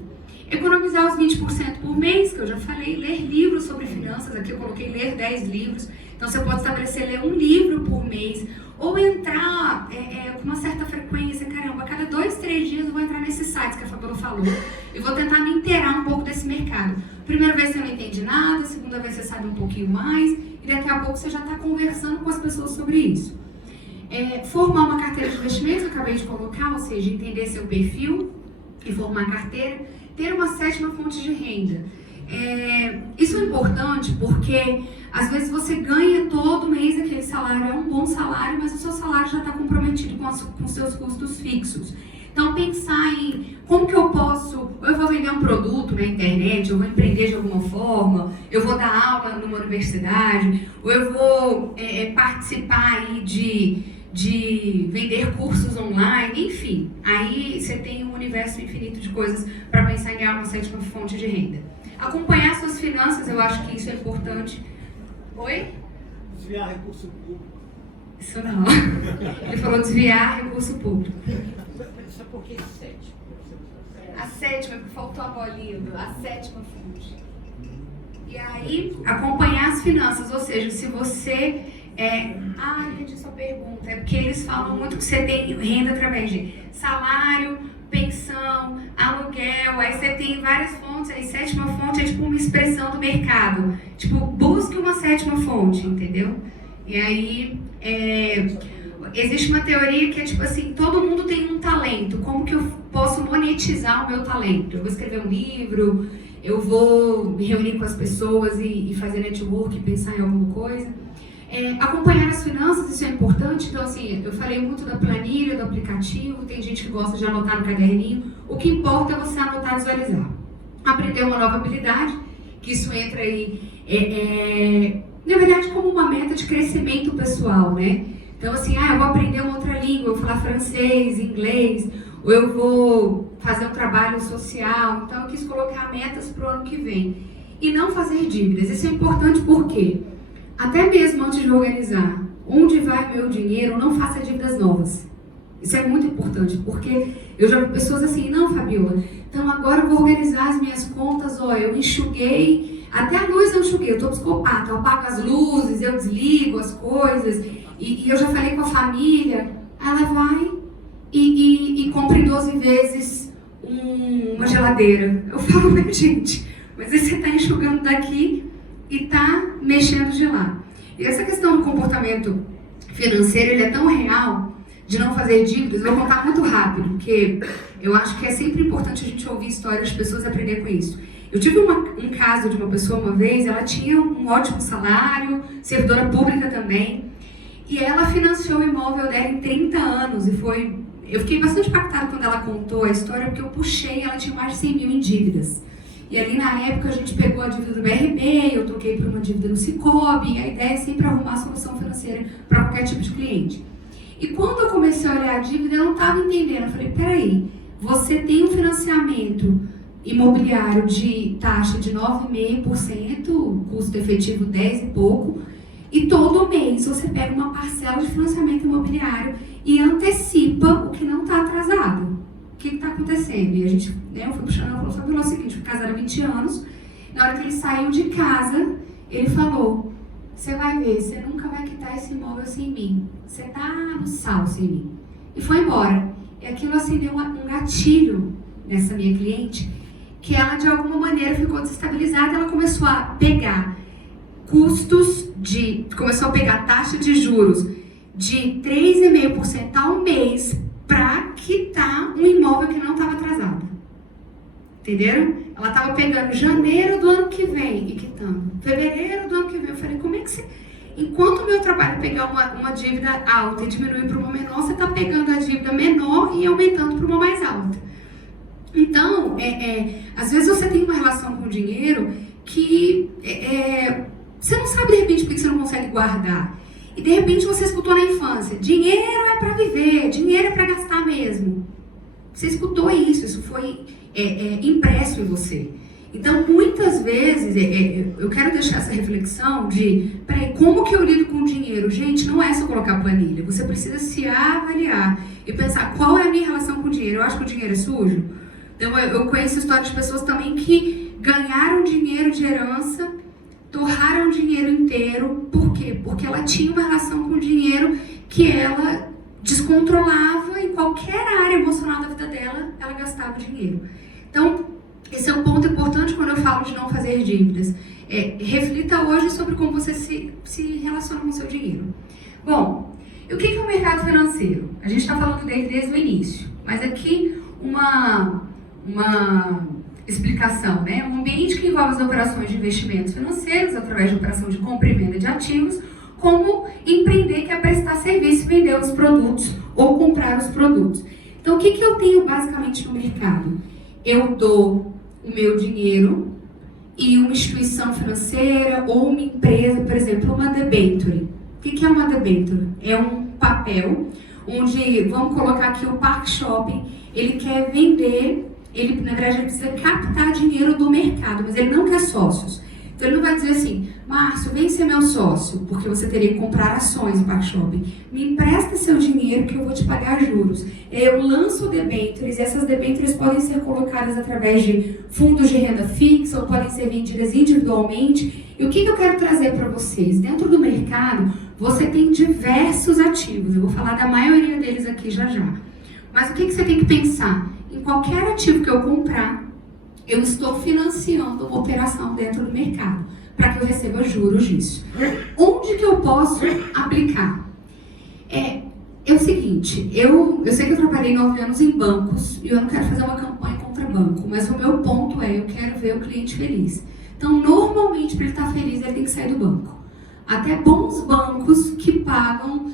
Economizar os 20% por mês, que eu já falei. Ler livros sobre finanças, aqui eu coloquei ler 10 livros. Então você pode estabelecer ler um livro por mês. Ou entrar com uma certa frequência, caramba, a cada 2, 3 dias eu vou entrar nesses sites que a Fabiola falou. E vou tentar me inteirar um pouco desse mercado. Primeira vez você não entende nada, segunda vez você sabe um pouquinho mais. E daqui a pouco você já está conversando com as pessoas sobre isso. Formar uma carteira de investimentos, eu acabei de colocar, ou seja, entender seu perfil e formar carteira, ter uma 7ª fonte de renda. Isso é importante porque às vezes você ganha todo mês aquele salário, é um bom salário, mas o seu salário já está comprometido com seus custos fixos. Então pensar em como que eu posso, ou eu vou vender um produto na internet, eu vou empreender de alguma forma, eu vou dar aula numa universidade, ou eu vou participar aí de vender cursos online, enfim. Aí você tem um universo infinito de coisas para pensar em ganhar uma 7ª fonte de renda. Acompanhar suas finanças, eu acho que isso é importante. Oi? Desviar recurso público. Isso não. Ele falou desviar recurso público. Isso é porque 7. A 7ª, porque faltou a bolinha, a 7ª fonte. E aí, acompanhar as finanças, ou seja, se você entendi sua pergunta. É porque eles falam muito que você tem renda através de salário, pensão, aluguel, aí você tem várias fontes, aí 7ª fonte é tipo uma expressão do mercado. Tipo, busque uma 7ª fonte, entendeu? E aí, existe uma teoria que é tipo assim, todo mundo tem um talento, como que eu posso monetizar o meu talento? Eu vou escrever um livro, eu vou me reunir com as pessoas e fazer network, pensar em alguma coisa. Acompanhar as finanças, isso é importante. Então assim, eu falei muito da planilha, do aplicativo, tem gente que gosta de anotar no caderninho. O que importa é você anotar e visualizar. Aprender uma nova habilidade, que isso entra aí, na verdade, como uma meta de crescimento pessoal, né? Então assim, eu vou aprender uma outra língua, eu vou falar francês, inglês, ou eu vou fazer um trabalho social. Então eu quis colocar metas para o ano que vem. E não fazer dívidas. Isso é importante porque até mesmo antes de organizar onde vai o meu dinheiro, não faça dívidas novas. Isso é muito importante, porque eu já vi pessoas assim, não, Fabiola, então agora eu vou organizar as minhas contas, eu enxuguei, até a luz eu enxuguei, eu tô psicopata, eu apago as luzes, eu desligo as coisas, e eu já falei com a família, ela vai e compra em 12 vezes uma geladeira. Eu falo, gente, mas aí você tá enxugando daqui e tá mexendo de lá. E essa questão do comportamento financeiro ele é tão real de não fazer dívidas. Eu vou contar muito rápido, porque eu acho que é sempre importante a gente ouvir histórias das pessoas e aprender com isso. Eu tive um caso de uma pessoa uma vez, ela tinha um ótimo salário, servidora pública também, e ela financiou o imóvel dela em 30 anos, e eu fiquei bastante impactada quando ela contou a história, porque eu puxei, ela tinha mais de 100 mil em dívidas. E ali na época a gente pegou a dívida do BRB, eu troquei por uma dívida no Cicobi, e a ideia é sempre arrumar a solução financeira para qualquer tipo de cliente. E quando eu comecei a olhar a dívida, eu não estava entendendo. Eu falei, peraí, você tem um financiamento imobiliário de taxa de 9,5%, custo efetivo 10 e pouco, e todo mês você pega uma parcela de financiamento imobiliário e antecipa o que não está atrasado. O que está acontecendo? E a gente, eu fui puxando, ela falou, sabe o seguinte, o casado há 20 anos, na hora que ele saiu de casa, ele falou, você vai ver, você nunca vai quitar esse imóvel sem mim. Você tá no sal sem mim. E foi embora. E aquilo acendeu um gatilho nessa minha cliente, que ela de alguma maneira ficou desestabilizada. Ela começou a pegar começou a pegar taxa de juros de 3,5% ao mês para quitar um imóvel que não estava atrasado. Entenderam? Ela estava pegando janeiro do ano que vem e quitando. Fevereiro do ano que vem. Eu falei, como é que você... Enquanto o meu trabalho é pegar uma dívida alta e diminuir para uma menor, você está pegando a dívida menor e aumentando para uma mais alta. Então, às vezes você tem uma relação com o dinheiro que você não sabe de repente por que você não consegue guardar. E de repente você escutou na infância, dinheiro é para viver, dinheiro é para gastar mesmo. Você escutou isso foi impresso em você. Então, muitas vezes, eu quero deixar essa reflexão de, peraí, como que eu lido com o dinheiro? Gente, não é só colocar planilha. Você precisa se avaliar e pensar qual é a minha relação com o dinheiro. Eu acho que o dinheiro é sujo. Então, eu conheço histórias de pessoas também que ganharam dinheiro de herança, torraram o dinheiro inteiro. Por quê? Porque ela tinha uma relação com o dinheiro que ela descontrolava em qualquer área emocional da vida dela, ela gastava dinheiro. Então, esse é um ponto importante quando eu falo de não fazer dívidas. Reflita hoje sobre como você se relaciona com o seu dinheiro. Bom, e o que é o mercado financeiro? A gente está falando dele desde o início, mas aqui uma explicação, né? Um ambiente que envolve as operações de investimentos financeiros através de operação de compra e venda de ativos, como empreender, que é prestar serviço, vender os produtos ou comprar os produtos. Então, o que eu tenho basicamente no mercado? Eu dou o meu dinheiro e uma instituição financeira ou uma empresa, por exemplo, uma debenture. O que é uma debenture? É um papel onde, vamos colocar aqui o Park Shopping, ele quer vender, ele na verdade ele precisa captar dinheiro do mercado, mas ele não quer sócios. Então ele não vai dizer assim, Márcio, vem ser meu sócio, porque você teria que comprar ações no Park Shopping. Me empresta seu dinheiro que eu vou te pagar juros. Eu lanço debêntures e essas debêntures podem ser colocadas através de fundos de renda fixa ou podem ser vendidas individualmente. E o que eu quero trazer para vocês? Dentro do mercado, você tem diversos ativos. Eu vou falar da maioria deles aqui já já. Mas o que você tem que pensar? Em qualquer ativo que eu comprar, eu estou financiando uma operação dentro do mercado para que eu receba juros disso. Onde que eu posso aplicar? É o seguinte, eu sei que eu trabalhei 9 anos em bancos e eu não quero fazer uma campanha contra banco, mas o meu ponto eu quero ver o cliente feliz. Então, normalmente, para ele estar feliz, ele tem que sair do banco. Até bons bancos que pagam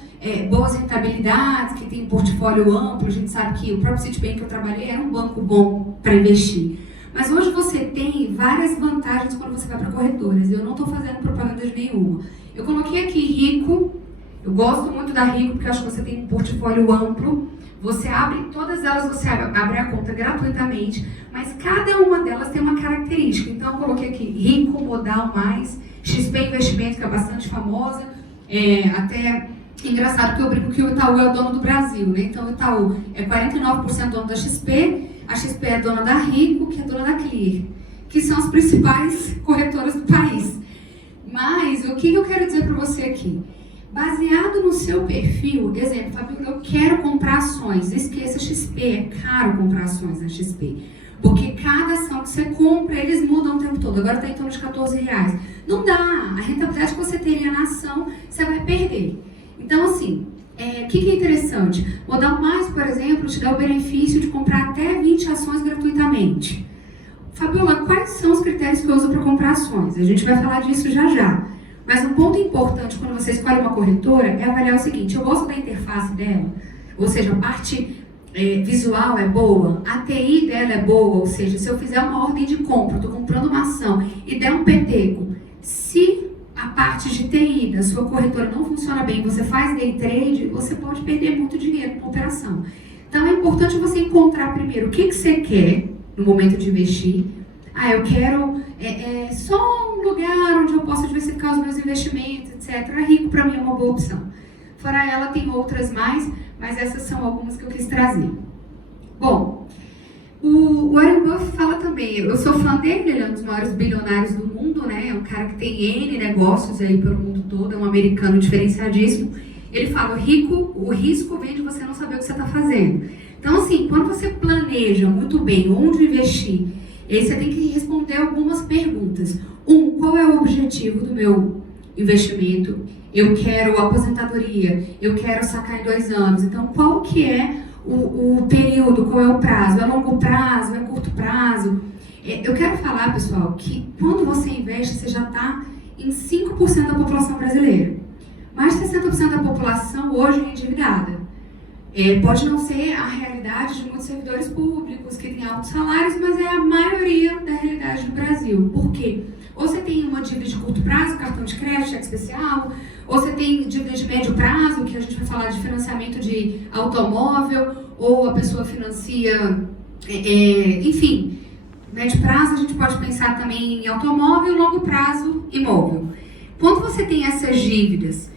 boas rentabilidades, que tem um portfólio amplo. A gente sabe que o próprio Citibank que eu trabalhei era um banco bom para investir. Mas hoje você tem várias vantagens quando você vai para corretoras. Eu não estou fazendo propaganda de nenhuma. Eu coloquei aqui Rico. Eu gosto muito da Rico porque eu acho que você tem um portfólio amplo. Você abre, todas elas você abre a conta gratuitamente, mas cada uma delas tem uma característica. Então eu coloquei aqui Rico, Modal Mais, XP Investimentos, que é bastante famosa. Até engraçado que eu brinco que o Itaú é o dono do Brasil, né? Então o Itaú é 49% dono da XP, a XP é dona da Rico, que é dona da Clear, que são as principais corretoras do país. Mas o que eu quero dizer para você aqui? Baseado no seu perfil, exemplo, Fabíola, eu quero comprar ações. Esqueça XP, é caro comprar ações na XP. Porque cada ação que você compra, eles mudam o tempo todo. Agora está em torno de R$14. Não dá. A rentabilidade que você teria na ação, você vai perder. Então, assim, o que é interessante? O Modal Mais, por exemplo, te dá o benefício de comprar até 20 ações gratuitamente. Fabiola, quais são os critérios que eu uso para comprar ações? A gente vai falar disso já já. Mas um ponto importante quando você escolhe uma corretora é avaliar o seguinte: eu gosto da interface dela, ou seja, a parte visual é boa, a TI dela é boa, ou seja, se eu fizer uma ordem de compra, estou comprando uma ação e der um peteco, se a parte de TI da sua corretora não funciona bem, você faz day trade, você pode perder muito dinheiro com operação. Então é importante você encontrar primeiro o que você quer no momento de investir. Eu quero só um lugar onde eu possa diversificar os meus investimentos, etc. Rico para mim é uma boa opção. Fora ela tem outras mais, mas essas são algumas que eu quis trazer. Bom, o Warren Buffett fala também, eu sou fã dele, ele é um dos maiores bilionários do mundo, né? É um cara que tem N negócios aí pelo mundo todo, é um americano diferenciadíssimo. Ele fala, o risco vem de você não saber o que você está fazendo. Então, assim, quando você planeja muito bem onde investir, aí você tem que responder algumas perguntas. Qual é o objetivo do meu investimento? Eu quero aposentadoria, eu quero sacar em 2 anos. Então, qual que é o período, qual é o prazo? É longo prazo, é curto prazo? Eu quero falar, pessoal, que quando você investe, você já está em 5% da população brasileira. Mais de 60% da população hoje é endividada. Pode não ser a realidade de muitos servidores públicos que têm altos salários, mas é a maioria da realidade do Brasil. Por quê? Ou você tem uma dívida de curto prazo, cartão de crédito, cheque especial, ou você tem dívida de médio prazo, que a gente vai falar de financiamento de automóvel, ou a pessoa financia, enfim, médio prazo a gente pode pensar também em automóvel, longo prazo, imóvel. Quando você tem essas dívidas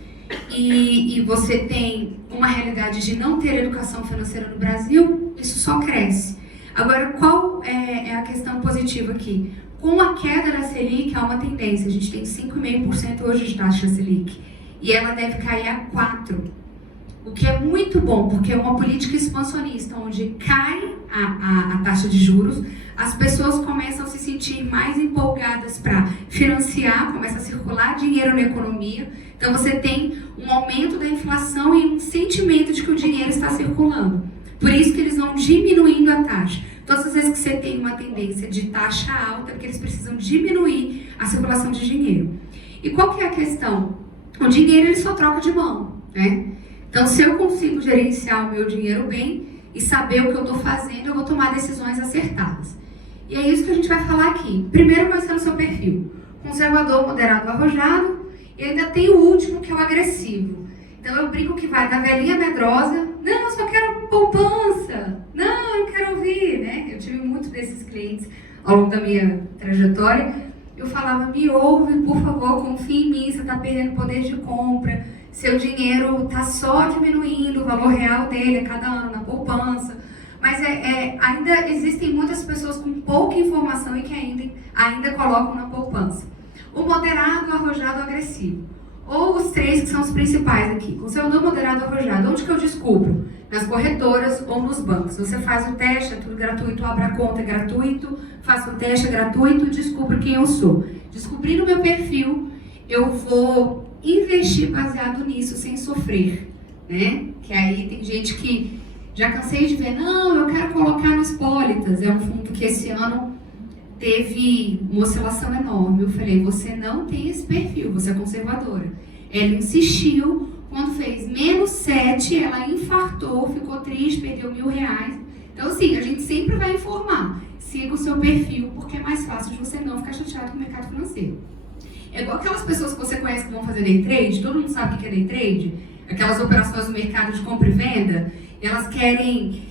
e você tem uma realidade de não ter educação financeira no Brasil, isso só cresce. Agora, qual é a questão positiva aqui? Com a queda da Selic, há uma tendência. A gente tem 5,5% hoje de taxa Selic. E ela deve cair a 4%. O que é muito bom, porque é uma política expansionista, onde cai a taxa de juros, as pessoas começam a se sentir mais empolgadas para financiar, começa a circular dinheiro na economia. Então você tem um aumento da inflação e um sentimento de que o dinheiro está circulando. Por isso que eles vão diminuindo a taxa. Todas as vezes que você tem uma tendência de taxa alta, é porque eles precisam diminuir a circulação de dinheiro. E qual que é a questão? O dinheiro ele só troca de mão, né? Então, se eu consigo gerenciar o meu dinheiro bem e saber o que eu estou fazendo, eu vou tomar decisões acertadas. E é isso que a gente vai falar aqui. Primeiro, conhecendo o seu perfil. Conservador, moderado, arrojado. E ainda tem o último, que é o agressivo. Então, eu brinco que vai da velhinha medrosa. Não, eu só quero poupança. Não, eu quero ouvir, né? Eu tive muitos desses clientes ao longo da minha trajetória. Eu falava, me ouve, por favor, confia em mim, você está perdendo poder de compra. Seu dinheiro está só diminuindo o valor real dele a cada ano na poupança. Mas ainda existem muitas pessoas com pouca informação e que ainda colocam na poupança. O moderado, arrojado, agressivo. Ou os 3 que são os principais aqui. Conservador, moderado, arrojado. Onde que eu descubro? Nas corretoras ou nos bancos. Você faz o teste, é tudo gratuito, abre a conta, é gratuito. Faço o teste, é gratuito, descubro quem eu sou. Descobrindo o meu perfil, eu vou investir baseado nisso, sem sofrer, né? Que aí tem gente que já cansei de ver, não, eu quero colocar no Hipólitas, é um fundo que esse ano teve uma oscilação enorme. Eu falei, você não tem esse perfil, você é conservadora. Ela insistiu, quando fez -7, ela infartou, ficou triste, perdeu R$1.000. Então, assim, a gente sempre vai informar. Siga o seu perfil, porque é mais fácil de você não ficar chateado com o mercado financeiro. É igual aquelas pessoas que você conhece que vão fazer day trade, todo mundo sabe o que é day trade, aquelas operações no mercado de compra e venda, e elas querem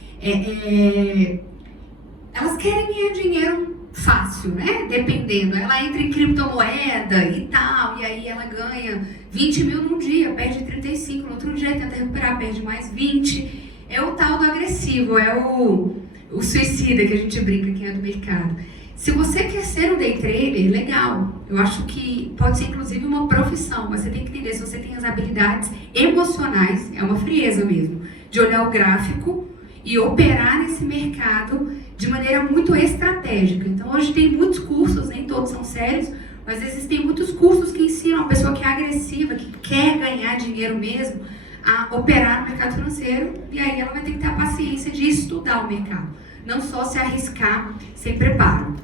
ganhar dinheiro fácil, né? Dependendo. Ela entra em criptomoeda e tal, e aí ela ganha 20 mil num dia, perde 35, no outro dia tenta recuperar, perde mais 20. É o tal do agressivo, é o suicida que a gente brinca quem é do mercado. Se você quer ser um day trader, legal. Eu acho que pode ser inclusive uma profissão, mas você tem que entender se você tem as habilidades emocionais, é uma frieza mesmo, de olhar o gráfico e operar nesse mercado de maneira muito estratégica. Então hoje tem muitos cursos, nem todos são sérios, mas existem muitos cursos que ensinam a pessoa que é agressiva, que quer ganhar dinheiro mesmo, a operar no mercado financeiro, e aí ela vai ter que ter a paciência de estudar o mercado, não só se arriscar sem preparo.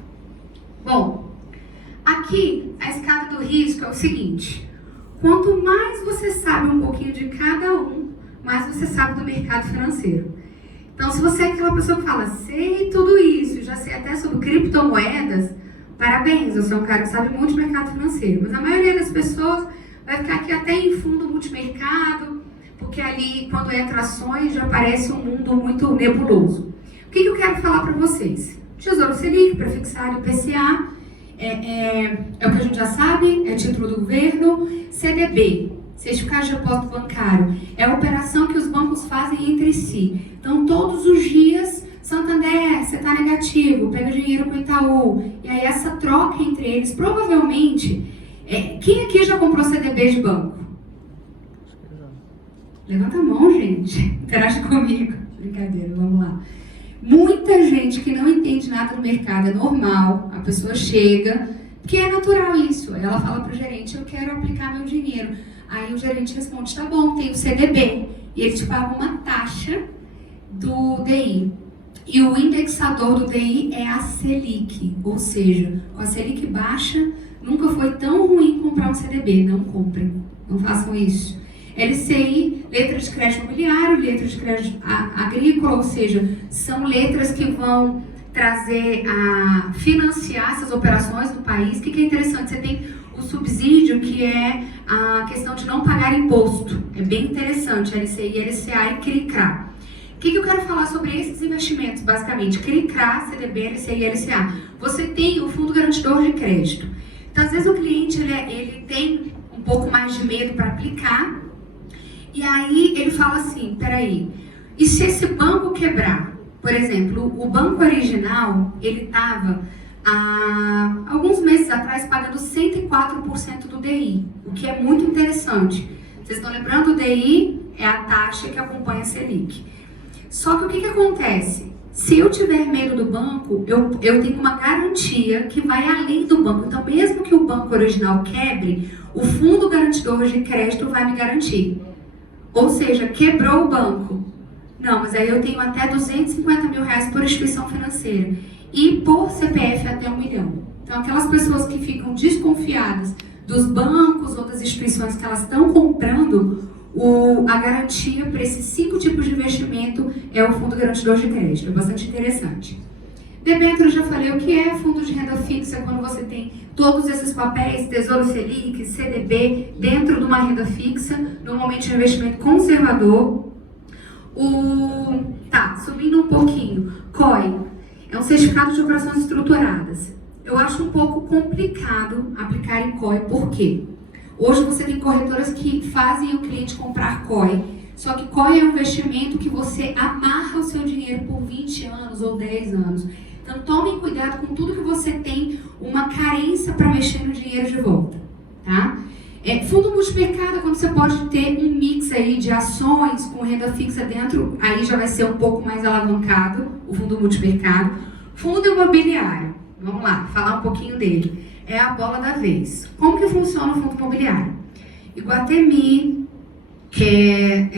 Bom, aqui a escada do risco é o seguinte: quanto mais você sabe um pouquinho de cada um, mais você sabe do mercado financeiro. Então, se você é aquela pessoa que fala, sei tudo isso, já sei até sobre criptomoedas, parabéns, você é um cara que sabe muito de mercado financeiro. Mas a maioria das pessoas vai ficar aqui até em fundo multimercado, porque ali, quando entra ações, já parece um mundo muito nebuloso. O que eu quero falar para vocês? Tesouro Selic, prefixado IPCA, é o que a gente já sabe, é título do governo. CDB, certificado de depósito bancário, é a operação que os bancos fazem entre si. Então, todos os dias, Santander, você está negativo, pega dinheiro com o Itaú, e aí essa troca entre eles, provavelmente, quem aqui já comprou CDB de banco? Levanta a mão, gente, interage comigo. Brincadeira, vamos lá. Muita gente que não entende nada do mercado, é normal, a pessoa chega, porque é natural isso, ela fala para o gerente, eu quero aplicar meu dinheiro. Aí o gerente responde, tá bom, tem o CDB, e ele te paga uma taxa do DI. E o indexador do DI é a Selic, ou seja, com a Selic baixa, nunca foi tão ruim comprar um CDB, não comprem, não façam isso. LCI, letra de crédito imobiliário, letra de crédito agrícola, ou seja, são letras que vão trazer a financiar essas operações do país. O que é interessante? Você tem o subsídio, que é a questão de não pagar imposto. É bem interessante, LCI, LCA e CRICRA. O que eu quero falar sobre esses investimentos, basicamente? CRICRA, CDB, LCI e LCA. Você tem o Fundo Garantidor de Crédito. Então, às vezes o cliente ele tem um pouco mais de medo para aplicar, e aí ele fala assim, peraí, e se esse banco quebrar? Por exemplo, o banco original, ele estava há alguns meses atrás pagando 104% do DI, o que é muito interessante. Vocês estão lembrando, o DI é a taxa que acompanha a Selic. Só que o que acontece? Se eu tiver medo do banco, eu tenho uma garantia que vai além do banco. Então, mesmo que o banco original quebre, o Fundo Garantidor de Crédito vai me garantir. Ou seja, quebrou o banco. Não, mas aí eu tenho até R$250 mil por instituição financeira. E por CPF até R$1 milhão. Então, aquelas pessoas que ficam desconfiadas dos bancos ou das instituições que elas estão comprando, a garantia para esses 5 tipos de investimento é o Fundo Garantidor de Crédito. É bastante interessante. Debênture, eu já falei o que é fundo de renda fixa, quando você tem todos esses papéis, Tesouro Selic, CDB, dentro de uma renda fixa, normalmente é um investimento conservador. Subindo um pouquinho, COI, é um certificado de operações estruturadas. Eu acho um pouco complicado aplicar em COI, por quê? Hoje você tem corretoras que fazem o cliente comprar COI, só que COI é um investimento que você amarra o seu dinheiro por 20 anos ou 10 anos. Então tomem cuidado com tudo que você tem uma carência para mexer no dinheiro de volta, tá? Fundo multimercado, quando você pode ter um mix aí de ações com renda fixa dentro, aí já vai ser um pouco mais alavancado, o fundo multimercado. Fundo imobiliário, vamos lá, falar um pouquinho dele. É a bola da vez. Como que funciona o fundo imobiliário? Iguatemi quer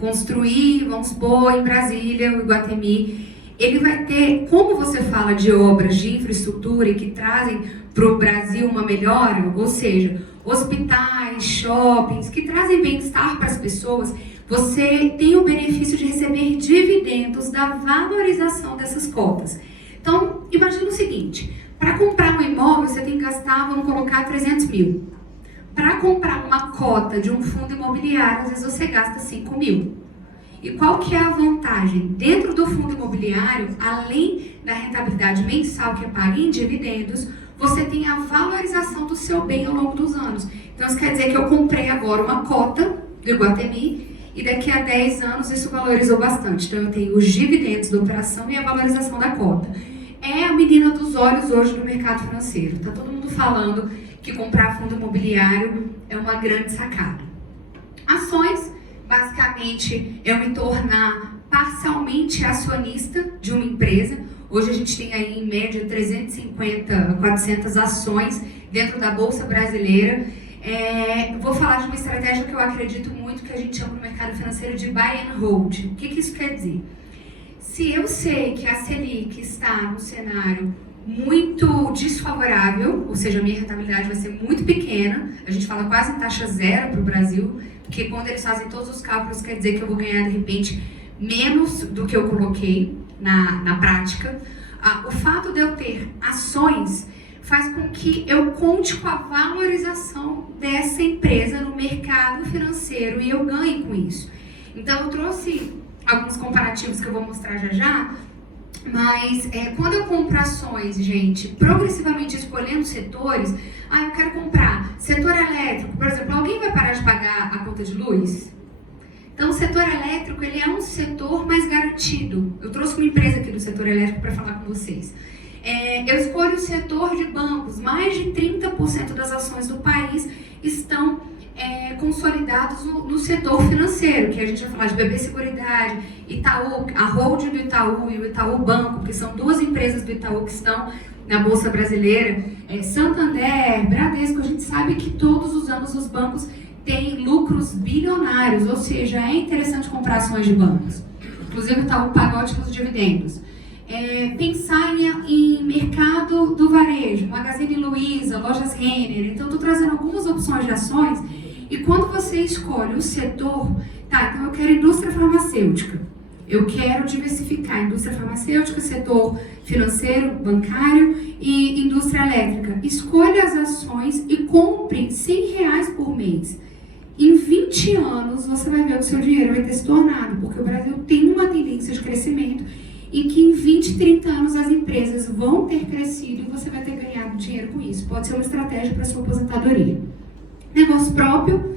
construir, vamos supor, em Brasília, o Iguatemi, ele vai ter, como você fala de obras de infraestrutura e que trazem para o Brasil uma melhora, ou seja, hospitais, shoppings, que trazem bem-estar para as pessoas, você tem o benefício de receber dividendos da valorização dessas cotas. Então, imagina o seguinte, para comprar um imóvel, você tem que gastar, vamos colocar, 300 mil. Para comprar uma cota de um fundo imobiliário, às vezes você gasta 5 mil. E qual que é a vantagem? Dentro do fundo imobiliário, além da rentabilidade mensal que é paga em dividendos, você tem a valorização do seu bem ao longo dos anos. Então, isso quer dizer que eu comprei agora uma cota do Iguatemi e daqui a 10 anos isso valorizou bastante. Então, eu tenho os dividendos da operação e a valorização da cota. É a menina dos olhos hoje no mercado financeiro. Está todo mundo falando que comprar fundo imobiliário é uma grande sacada. Ações, basicamente, é eu me tornar parcialmente acionista de uma empresa. Hoje a gente tem aí, em média, 350 a 400 ações dentro da Bolsa Brasileira. Vou falar de uma estratégia que eu acredito muito, que a gente chama no mercado financeiro de buy and hold. O que isso quer dizer? Se eu sei que a Selic está num cenário muito desfavorável, ou seja, a minha rentabilidade vai ser muito pequena, a gente fala quase em taxa zero para o Brasil, porque quando eles fazem todos os cálculos, quer dizer que eu vou ganhar, de repente, menos do que eu coloquei na prática. O fato de eu ter ações faz com que eu conte com a valorização dessa empresa no mercado financeiro e eu ganhe com isso. Então, eu trouxe alguns comparativos que eu vou mostrar já, mas quando eu compro ações, gente, progressivamente escolhendo setores, eu quero comprar setor elétrico, por exemplo, alguém vai parar de pagar a conta de luz? Então, o setor elétrico, ele é um setor mais garantido. Eu trouxe uma empresa aqui do setor elétrico para falar com vocês. Eu escolho o setor de bancos. Mais de 30% das ações do país estão consolidados no setor financeiro, que a gente vai falar de BB Seguridade, Itaú, a holding do Itaú e o Itaú Banco, que são duas empresas do Itaú que estão na Bolsa Brasileira, Santander, Bradesco. A gente sabe que todos os anos os bancos têm lucros bilionários, ou seja, é interessante comprar ações de bancos. Inclusive o Itaú paga ótimos dividendos. Pensar em mercado do varejo, Magazine Luiza, lojas Renner. Então, estou trazendo algumas opções de ações. E quando você escolhe o setor, então eu quero indústria farmacêutica. Eu quero diversificar indústria farmacêutica, setor financeiro, bancário e indústria elétrica. Escolha as ações e compre R$100 por mês. Em 20 anos, você vai ver que o seu dinheiro vai ter se tornado, porque o Brasil tem uma tendência de crescimento em que em 20, 30 anos as empresas vão ter crescido e você vai ter ganhado dinheiro com isso. Pode ser uma estratégia para a sua aposentadoria. Negócio próprio,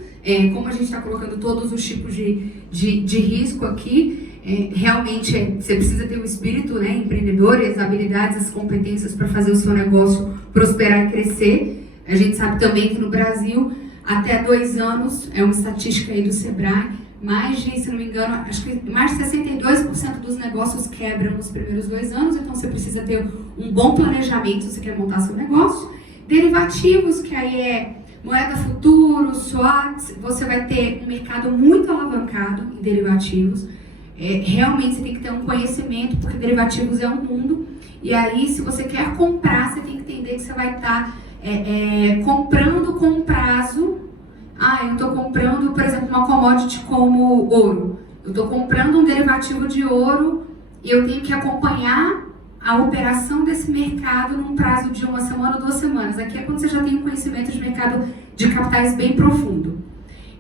como a gente está colocando todos os tipos de risco aqui, realmente você precisa ter o espírito empreendedor e as habilidades, as competências para fazer o seu negócio prosperar e crescer. A gente sabe também que no Brasil, até 2 anos, é uma estatística aí do Sebrae, mais de, se não me engano, acho que mais de 62% dos negócios quebram nos primeiros 2 anos, então você precisa ter um bom planejamento se você quer montar seu negócio. Derivativos, que aí é moeda futuro, swaps, você vai ter um mercado muito alavancado em derivativos. Realmente você tem que ter um conhecimento, porque derivativos é um mundo, e aí se você quer comprar, você tem que entender que você vai estar comprando com um prazo. Eu estou comprando, por exemplo, uma commodity como ouro. Eu estou comprando um derivativo de ouro e eu tenho que acompanhar a operação desse mercado num prazo de 1 semana ou 2 semanas. Aqui é quando você já tem um conhecimento de mercado de capitais bem profundo.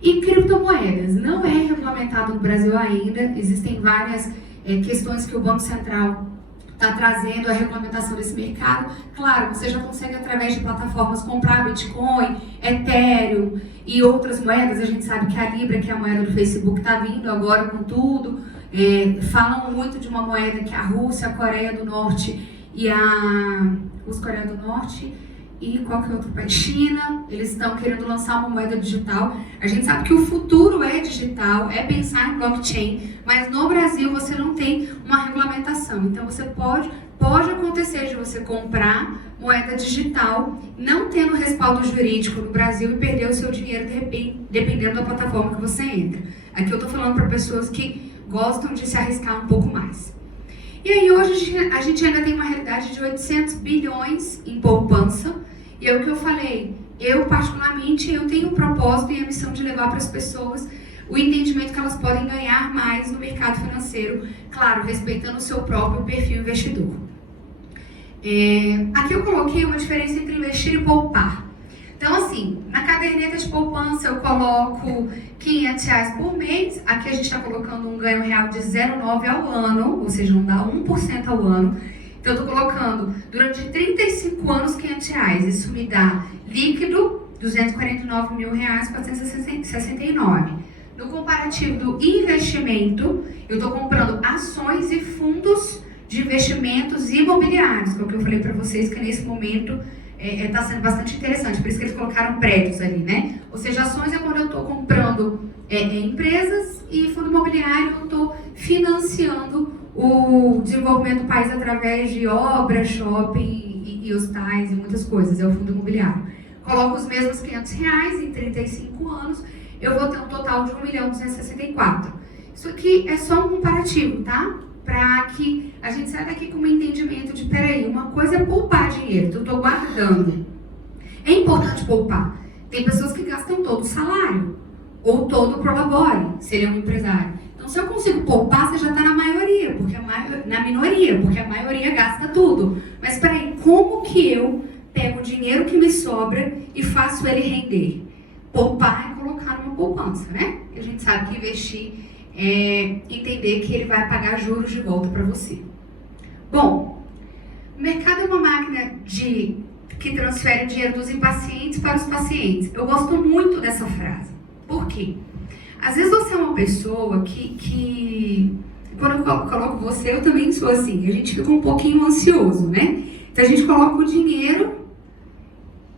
E criptomoedas. Não é regulamentado no Brasil ainda. Existem várias questões que o Banco Central está trazendo a regulamentação desse mercado. Claro, você já consegue, através de plataformas, comprar Bitcoin, Ethereum e outras moedas. A gente sabe que a Libra, que é a moeda do Facebook, está vindo agora com tudo. Falam muito de uma moeda que a Rússia, a Coreia do Norte e os Coreia do Norte e qual que é outro país? China, eles estão querendo lançar uma moeda digital. A gente sabe que o futuro é digital, é pensar em blockchain, mas no Brasil você não tem uma regulamentação. Então você pode acontecer de você comprar moeda digital, não tendo respaldo jurídico no Brasil e perder o seu dinheiro, de repente, dependendo da plataforma que você entra. Aqui eu estou falando para pessoas que gostam de se arriscar um pouco mais. E aí hoje a gente ainda tem uma realidade de 800 bilhões em poupança. E é o que eu falei, eu particularmente, eu tenho o propósito e a missão de levar para as pessoas o entendimento que elas podem ganhar mais no mercado financeiro, claro, respeitando o seu próprio perfil investidor. Aqui eu coloquei uma diferença entre investir e poupar. Então assim, na caderneta de poupança eu coloco R$500 por mês, aqui a gente está colocando um ganho real de 0,9 ao ano, ou seja, não dá 1% ao ano. Então eu estou colocando durante 35 anos R$500, isso me dá líquido R$249.469. No comparativo do investimento, eu estou comprando ações e fundos de investimentos imobiliários, que é o que eu falei para vocês, que nesse momento está sendo bastante interessante, por isso que eles colocaram prédios ali, né? Ou seja, ações é quando eu estou comprando empresas e fundo imobiliário eu estou financiando o desenvolvimento do país através de obras, shopping e hospitais e muitas coisas, é o fundo imobiliário. coloco os mesmos R$500 em 35 anos, eu vou ter um total de 1.264.000. Isso aqui é só um comparativo, tá? Para que a gente saia daqui com um entendimento de, peraí, uma coisa é poupar dinheiro, que eu estou guardando. É importante poupar. Tem pessoas que gastam todo o salário, ou todo o prolabore, se ele é um empresário. Então, se eu consigo poupar, você já está na maioria, na minoria, porque a maioria gasta tudo. Mas peraí, como que eu pego o dinheiro que me sobra e faço ele render? Poupar é colocar numa poupança, né? A gente sabe que investir é entender que ele vai pagar juros de volta para você. Bom, o mercado é uma máquina que transfere dinheiro dos impacientes para os pacientes. Eu gosto muito dessa frase. Por quê? Às vezes você é uma pessoa que quando eu coloco você, eu também sou assim. A gente fica um pouquinho ansioso, né? Então a gente coloca o dinheiro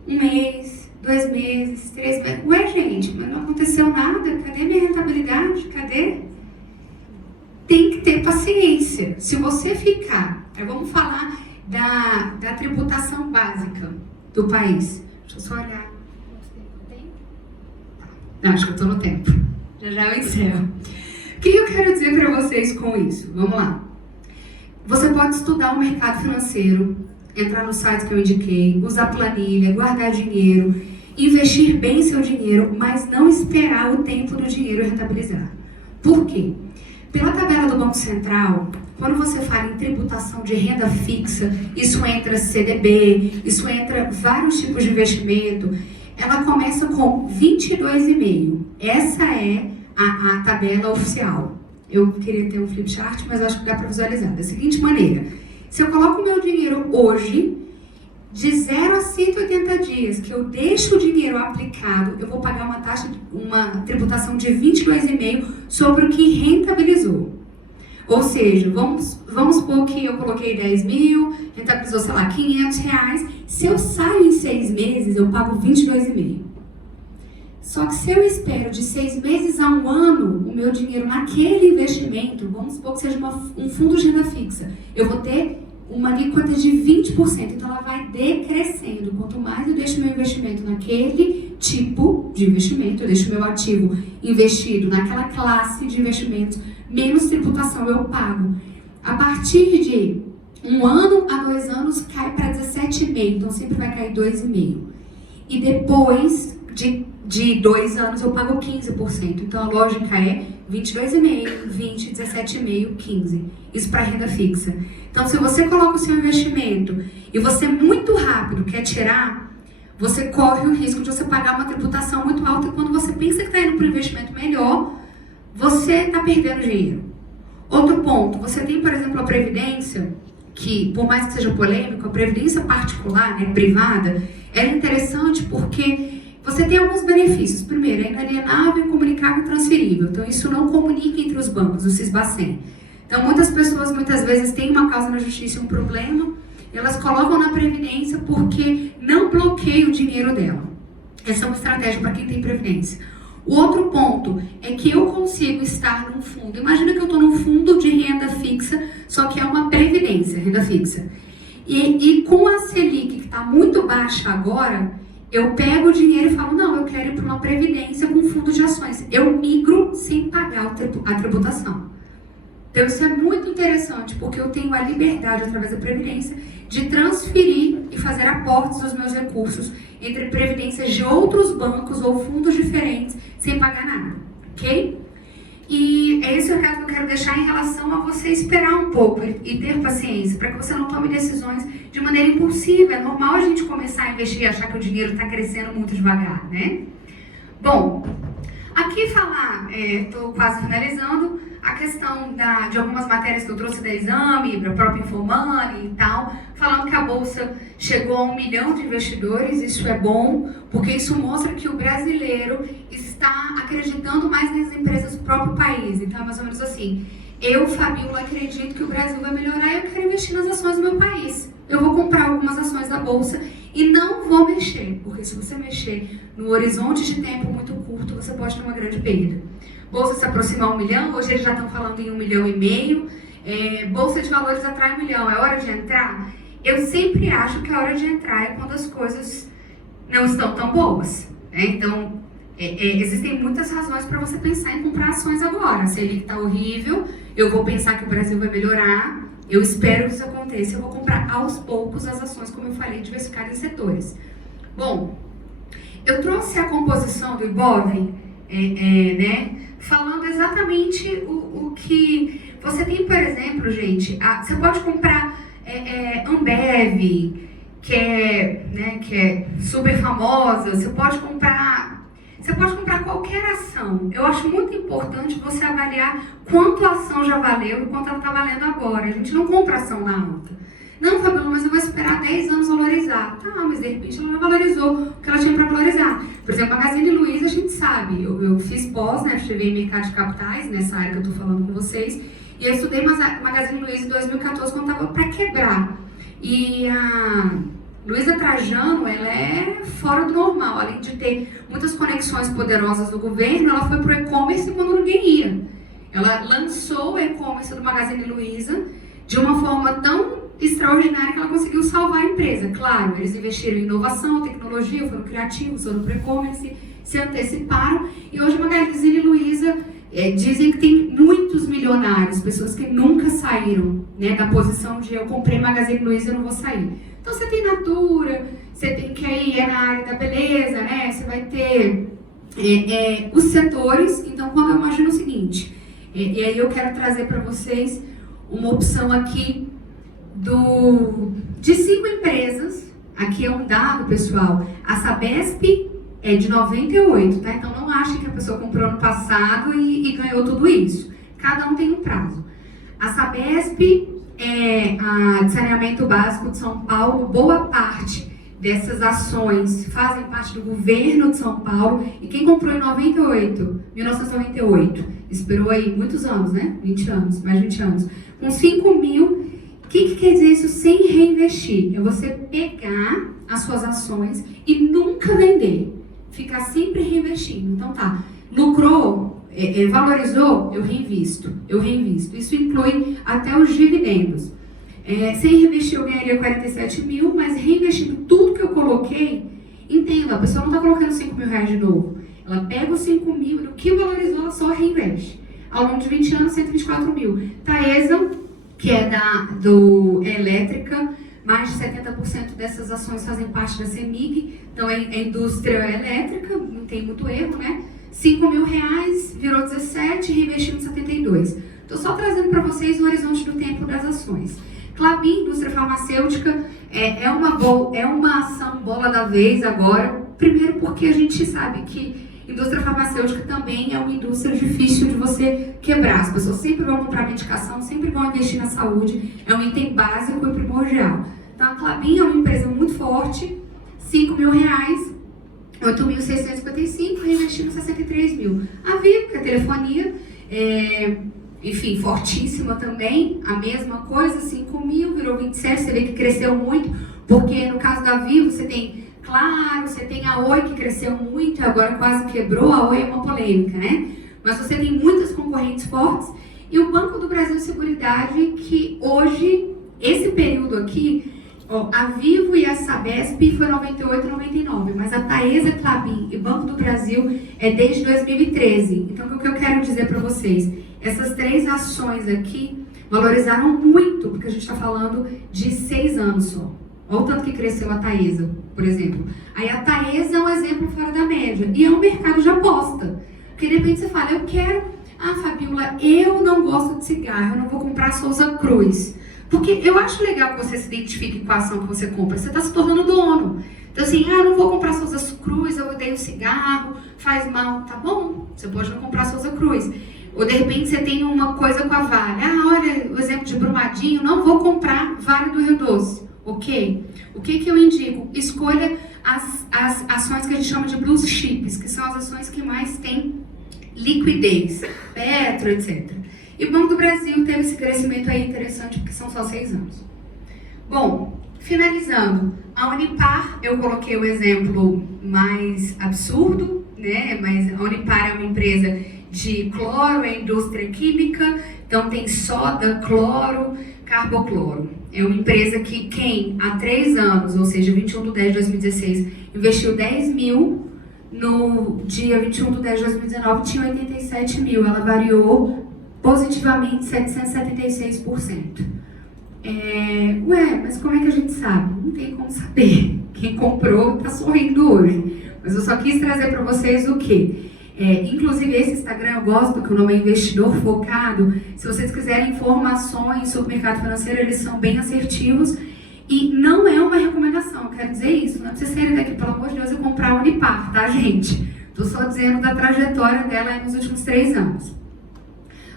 1 mês, 2 meses, 3 meses. Ué, gente, mas não aconteceu nada. Cadê minha rentabilidade? Cadê? Tem que ter paciência. Se você ficar... Vamos falar da tributação básica do país. Deixa eu só olhar. Não, acho que eu estou no tempo. Já eu encerro. O que eu quero dizer para vocês com isso? Vamos lá. Você pode estudar o mercado financeiro, entrar no site que eu indiquei, usar planilha, guardar dinheiro, investir bem seu dinheiro, mas não esperar o tempo do dinheiro rentabilizar. Por quê? Pela tabela do Banco Central, quando você fala em tributação de renda fixa, isso entra CDB, isso entra vários tipos de investimento, ela começa com 22,5. Essa é a tabela oficial. Eu queria ter um flip chart, mas acho que dá para visualizar. Da seguinte maneira, se eu coloco o meu dinheiro hoje, de 0 a 180 dias, que eu deixo o dinheiro aplicado, eu vou pagar uma tributação de 22,5 sobre o que rentabilizou. Ou seja, vamos supor que eu coloquei 10 mil, rentabilizou, sei lá, R$500. Se eu saio em 6 meses, eu pago 22,5. Só que se eu espero de 6 meses a 1 ano, o meu dinheiro naquele investimento, vamos supor que seja um fundo de renda fixa, eu vou ter uma alíquota de 20%, então ela vai decrescendo. Quanto mais eu deixo meu investimento naquele tipo de investimento, eu deixo meu ativo investido naquela classe de investimentos, menos tributação eu pago. A partir de 1 ano a 2 anos cai para 17,5, então sempre vai cair 2,5. E depois de 2 anos eu pago 15%, então a lógica é 22,5, 20, 17,5, 15. Isso para renda fixa. Então, se você coloca o seu investimento e você muito rápido quer tirar, você corre o risco de você pagar uma tributação muito alta e quando você pensa que está indo para um investimento melhor, você está perdendo dinheiro. Outro ponto, você tem, por exemplo, a previdência, que por mais que seja polêmico, a previdência particular, né, privada, ela é interessante porque você tem alguns benefícios. Primeiro, é inalienável, incomunicável e transferível. Então, isso não comunica entre os bancos, o Sisbacen. Então, muitas pessoas, muitas vezes, têm uma causa na justiça e um problema, elas colocam na previdência porque não bloqueia o dinheiro dela. Essa é uma estratégia para quem tem previdência. O outro ponto é que eu consigo estar num fundo. Imagina que eu estou num fundo de renda fixa, só que é uma previdência, renda fixa. E com a Selic, que está muito baixa agora, eu pego o dinheiro e falo, não, eu quero ir para uma previdência com fundo de ações. Eu migro sem pagar a tributação. Então isso é muito interessante, porque eu tenho a liberdade, através da previdência, de transferir e fazer aportes dos meus recursos entre previdências de outros bancos ou fundos diferentes, sem pagar nada, ok? E é esse o recado que eu quero deixar em relação a você esperar um pouco e ter paciência, para que você não tome decisões de maneira impulsiva. É normal a gente começar a investir e achar que o dinheiro está crescendo muito devagar, né? Bom, aqui falar, estou quase finalizando, a questão de algumas matérias que eu trouxe da Exame, da própria Infomoney e tal, falando que a Bolsa chegou a 1 milhão de investidores. Isso é bom, porque isso mostra que o brasileiro está acreditando mais nas empresas do próprio país. Então é mais ou menos assim, eu, Fabiola, acredito que o Brasil vai melhorar e eu quero investir nas ações do meu país. Eu vou comprar algumas ações da Bolsa e não vou mexer, porque se você mexer no horizonte de tempo muito curto, você pode ter uma grande perda. Bolsa se aproxima a 1 milhão, hoje eles já estão falando em 1,5 milhão. Bolsa de valores atrai 1 milhão, é hora de entrar? Eu sempre acho que a hora de entrar é quando as coisas não estão tão boas, né? Então, existem muitas razões para você pensar em comprar ações agora. Se ele está horrível, eu vou pensar que o Brasil vai melhorar, eu espero que isso aconteça, eu vou comprar aos poucos as ações, como eu falei, diversificadas em setores. Bom, eu trouxe a composição do Ibov, né, falando exatamente o que você tem, por exemplo, gente, você pode comprar Ambev, que é super famosa, você pode comprar qualquer ação. Eu acho muito importante você avaliar quanto a ação já valeu e quanto ela está valendo agora. A gente não compra ação na alta. Não, Fabiola, mas eu vou esperar 10 anos valorizar. Tá, mas de repente ela não valorizou o que ela tinha para valorizar. Por exemplo, a Magazine Luiza, a gente sabe. Eu fiz pós, né, FGV em mercado de capitais, nessa área que eu estou falando com vocês. E eu estudei Magazine Luiza em 2014, quando estava para quebrar. E a Luiza Trajano, ela é fora do normal. Além de ter muitas conexões poderosas do governo, ela foi para o e-commerce quando ninguém ia. Ela lançou o e-commerce do Magazine Luiza de uma forma tão extraordinária que ela conseguiu salvar a empresa. Claro, eles investiram em inovação, tecnologia, foram criativos, foram para o e-commerce, se anteciparam. E hoje a Magazine Luiza dizem que tem muitos milionários, pessoas que nunca saíram, né, da posição de eu comprei Magazine Luiza e não vou sair. Então você tem Natura, você tem que aí na área da beleza, né? Você vai ter os setores. Então, quando eu imagino o seguinte, e aí eu quero trazer para vocês uma opção aqui de 5 empresas. Aqui é um dado, pessoal. A Sabesp é de 98, tá? Então não achem que a pessoa comprou no passado e ganhou tudo isso. Cada um tem um prazo. A Sabesp a de saneamento básico de São Paulo. Boa parte dessas ações fazem parte do governo de São Paulo. E quem comprou em 1998, esperou aí muitos anos, né? 20 anos, mais de 20 anos. Com 5 mil, o que quer dizer isso sem reinvestir? É você pegar as suas ações e nunca vender. Ficar sempre reinvestindo. Então tá, lucrou, valorizou, eu reinvisto. Isso inclui até os dividendos. Sem reinvestir eu ganharia 47 mil, mas reinvestindo tudo que eu coloquei, entenda, a pessoa não está colocando 5 mil reais de novo. Ela pega os 5 mil e o que valorizou ela só reinveste. Ao longo de 20 anos, 124 mil. Taesa, que é do elétrica, mais de 70% dessas ações fazem parte da CEMIG, então é indústria elétrica, não tem muito erro, né? 5 mil reais, virou 17, reinvestimos 72. Estou só trazendo para vocês o horizonte do tempo das ações. Klabin, indústria farmacêutica, é uma ação bola da vez agora, primeiro porque a gente sabe que indústria farmacêutica também é uma indústria difícil de você quebrar. As pessoas sempre vão comprar medicação, sempre vão investir na saúde, é um item básico e primordial. Então a Klabin é uma empresa muito forte, 5 mil reais, 8.655, reinvestindo 63 mil. A Vivo, que é telefonia, enfim, fortíssima também, a mesma coisa, 5 mil, virou 27, você vê que cresceu muito, porque no caso da Vivo você tem, claro, você tem a Oi que cresceu muito, agora quase quebrou, a Oi é uma polêmica, né? Mas você tem muitas concorrentes fortes, e o Banco do Brasil Seguridade, que hoje, esse período aqui, a Vivo e a Sabesp foi 98 e 99, mas a Taesa, Klabin e Banco do Brasil é desde 2013. Então, o que eu quero dizer para vocês, essas 3 ações aqui valorizaram muito, porque a gente está falando de 6 anos só. Olha o tanto que cresceu a Taesa, por exemplo. Aí a Taesa é um exemplo fora da média, e é um mercado de aposta. Porque de repente você fala, Fabiola, eu não gosto de cigarro, eu não vou comprar Souza Cruz. Porque eu acho legal que você se identifique com a ação que você compra. Você está se tornando dono. Então assim, eu não vou comprar Souza Cruz, eu odeio cigarro, faz mal. Tá bom, você pode não comprar Souza Cruz. Ou de repente você tem uma coisa com a Vale. Olha o exemplo de Brumadinho, não vou comprar Vale do Rio Doce. Ok? O que eu indico? Escolha as ações que a gente chama de blue chips, que são as ações que mais têm liquidez. Petro, etc. E o Banco do Brasil teve esse crescimento aí interessante, porque são só 6 anos. Bom, finalizando, a Unipar, eu coloquei o exemplo mais absurdo, né? Mas a Unipar é uma empresa de cloro, é indústria química, Então tem soda, cloro, carbocloro. É uma empresa que quem há 3 anos, ou seja, 21/10/2016, investiu 10 mil, no dia 21/10/2019 tinha 87 mil. Ela variou positivamente 776%. Mas como é que a gente sabe? Não tem como saber. Quem comprou está sorrindo hoje. Mas eu só quis trazer para vocês o quê? Inclusive esse Instagram eu gosto, que o nome é Investidor Focado. Se vocês quiserem informações sobre o mercado financeiro, eles são bem assertivos. E não é uma recomendação, eu quero dizer isso. Não é pra vocês saírem daqui, pelo amor de Deus, e comprar a Unipar, tá, gente? Tô só dizendo da trajetória dela nos últimos 3 anos.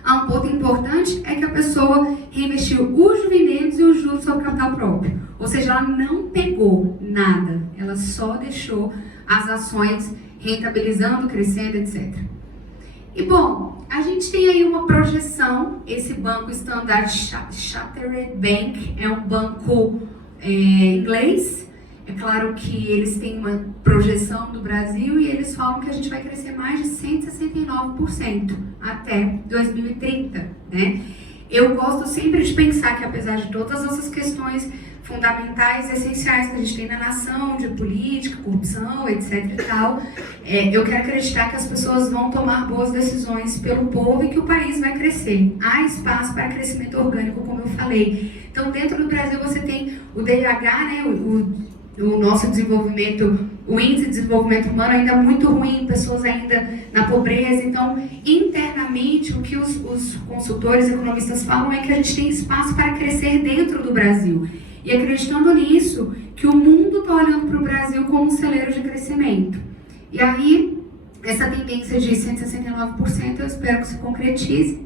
Um ponto importante é que a pessoa reinvestiu os dividendos e os juros sobre capital próprio. Ou seja, ela não pegou nada, ela só deixou as ações rentabilizando, crescendo, etc. E bom, a gente tem aí uma projeção. Esse banco Standard Chartered Bank é um banco inglês. É claro que eles têm uma projeção do Brasil e eles falam que a gente vai crescer mais de 169% até 2030, né? Eu gosto sempre de pensar que, apesar de todas essas questões fundamentais e essenciais que a gente tem na nação, de política, corrupção, etc e tal, eu quero acreditar que as pessoas vão tomar boas decisões pelo povo e que o país vai crescer. Há espaço para crescimento orgânico, como eu falei. Então, dentro do Brasil, você tem o DIH, né, o nosso desenvolvimento, o índice de desenvolvimento humano ainda muito ruim, pessoas ainda na pobreza. Então, internamente, o que os consultores e economistas falam é que a gente tem espaço para crescer dentro do Brasil. E acreditando nisso, que o mundo está olhando para o Brasil como um celeiro de crescimento. E aí, essa tendência de 169%, eu espero que se concretize.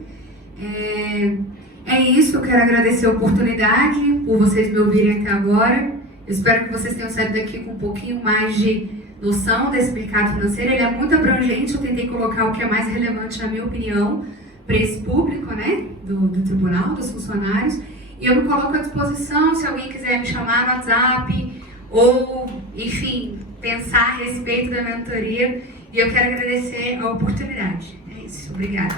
É isso, eu quero agradecer a oportunidade por vocês me ouvirem até agora. Eu espero que vocês tenham saído daqui com um pouquinho mais de noção desse mercado financeiro. Ele é muito abrangente, eu tentei colocar o que é mais relevante, na minha opinião, para esse público, né, do tribunal, dos funcionários. E eu me coloco à disposição, se alguém quiser me chamar no WhatsApp, ou, enfim, pensar a respeito da mentoria. E eu quero agradecer a oportunidade. É isso, obrigada.